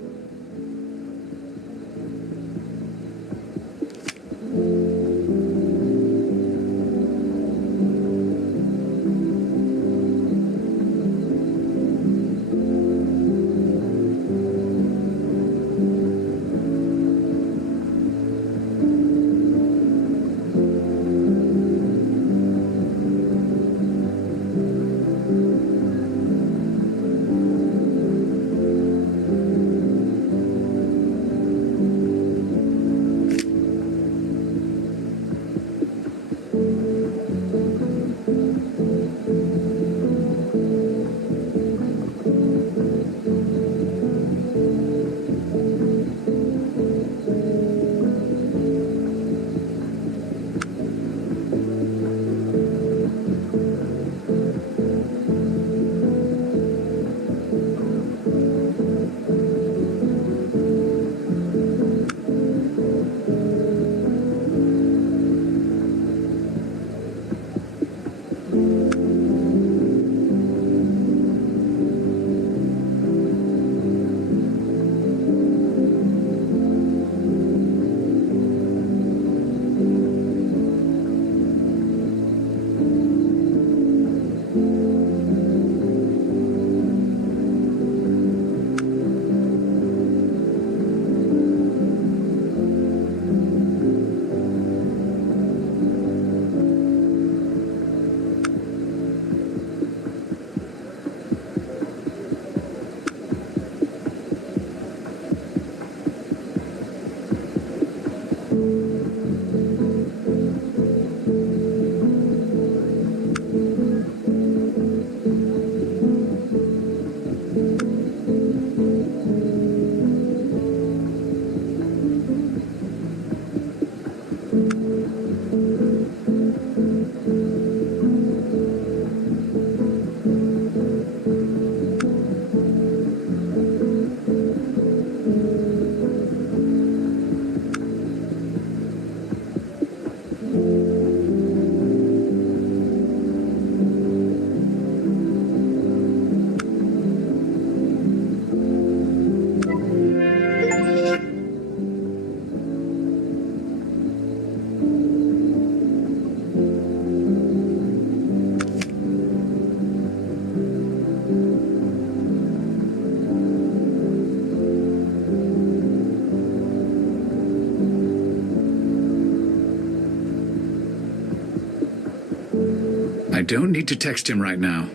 I don't need to text him right now.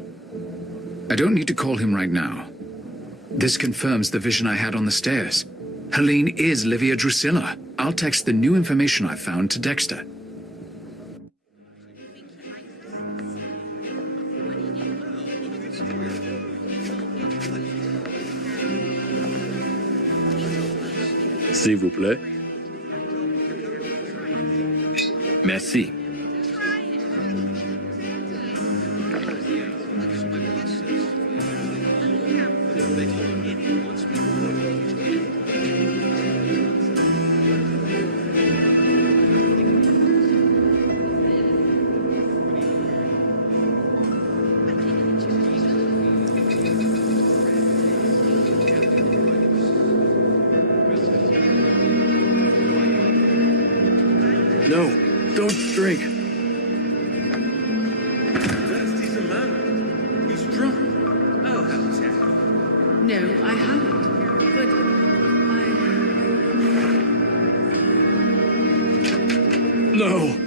I don't need to call him right now. This confirms the vision I had on the stairs. Helene is Livia Drusilla. I'll text the new information I found to Dexter. S'il vous plaît. Merci. No, don't drink. He's a man. He's drunk. Oh, how terrible. No, I haven't. But No.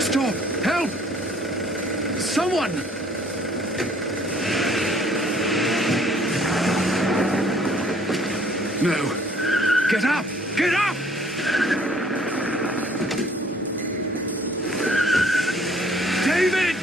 Stop! Help! Someone! No. Get up! Get up! David!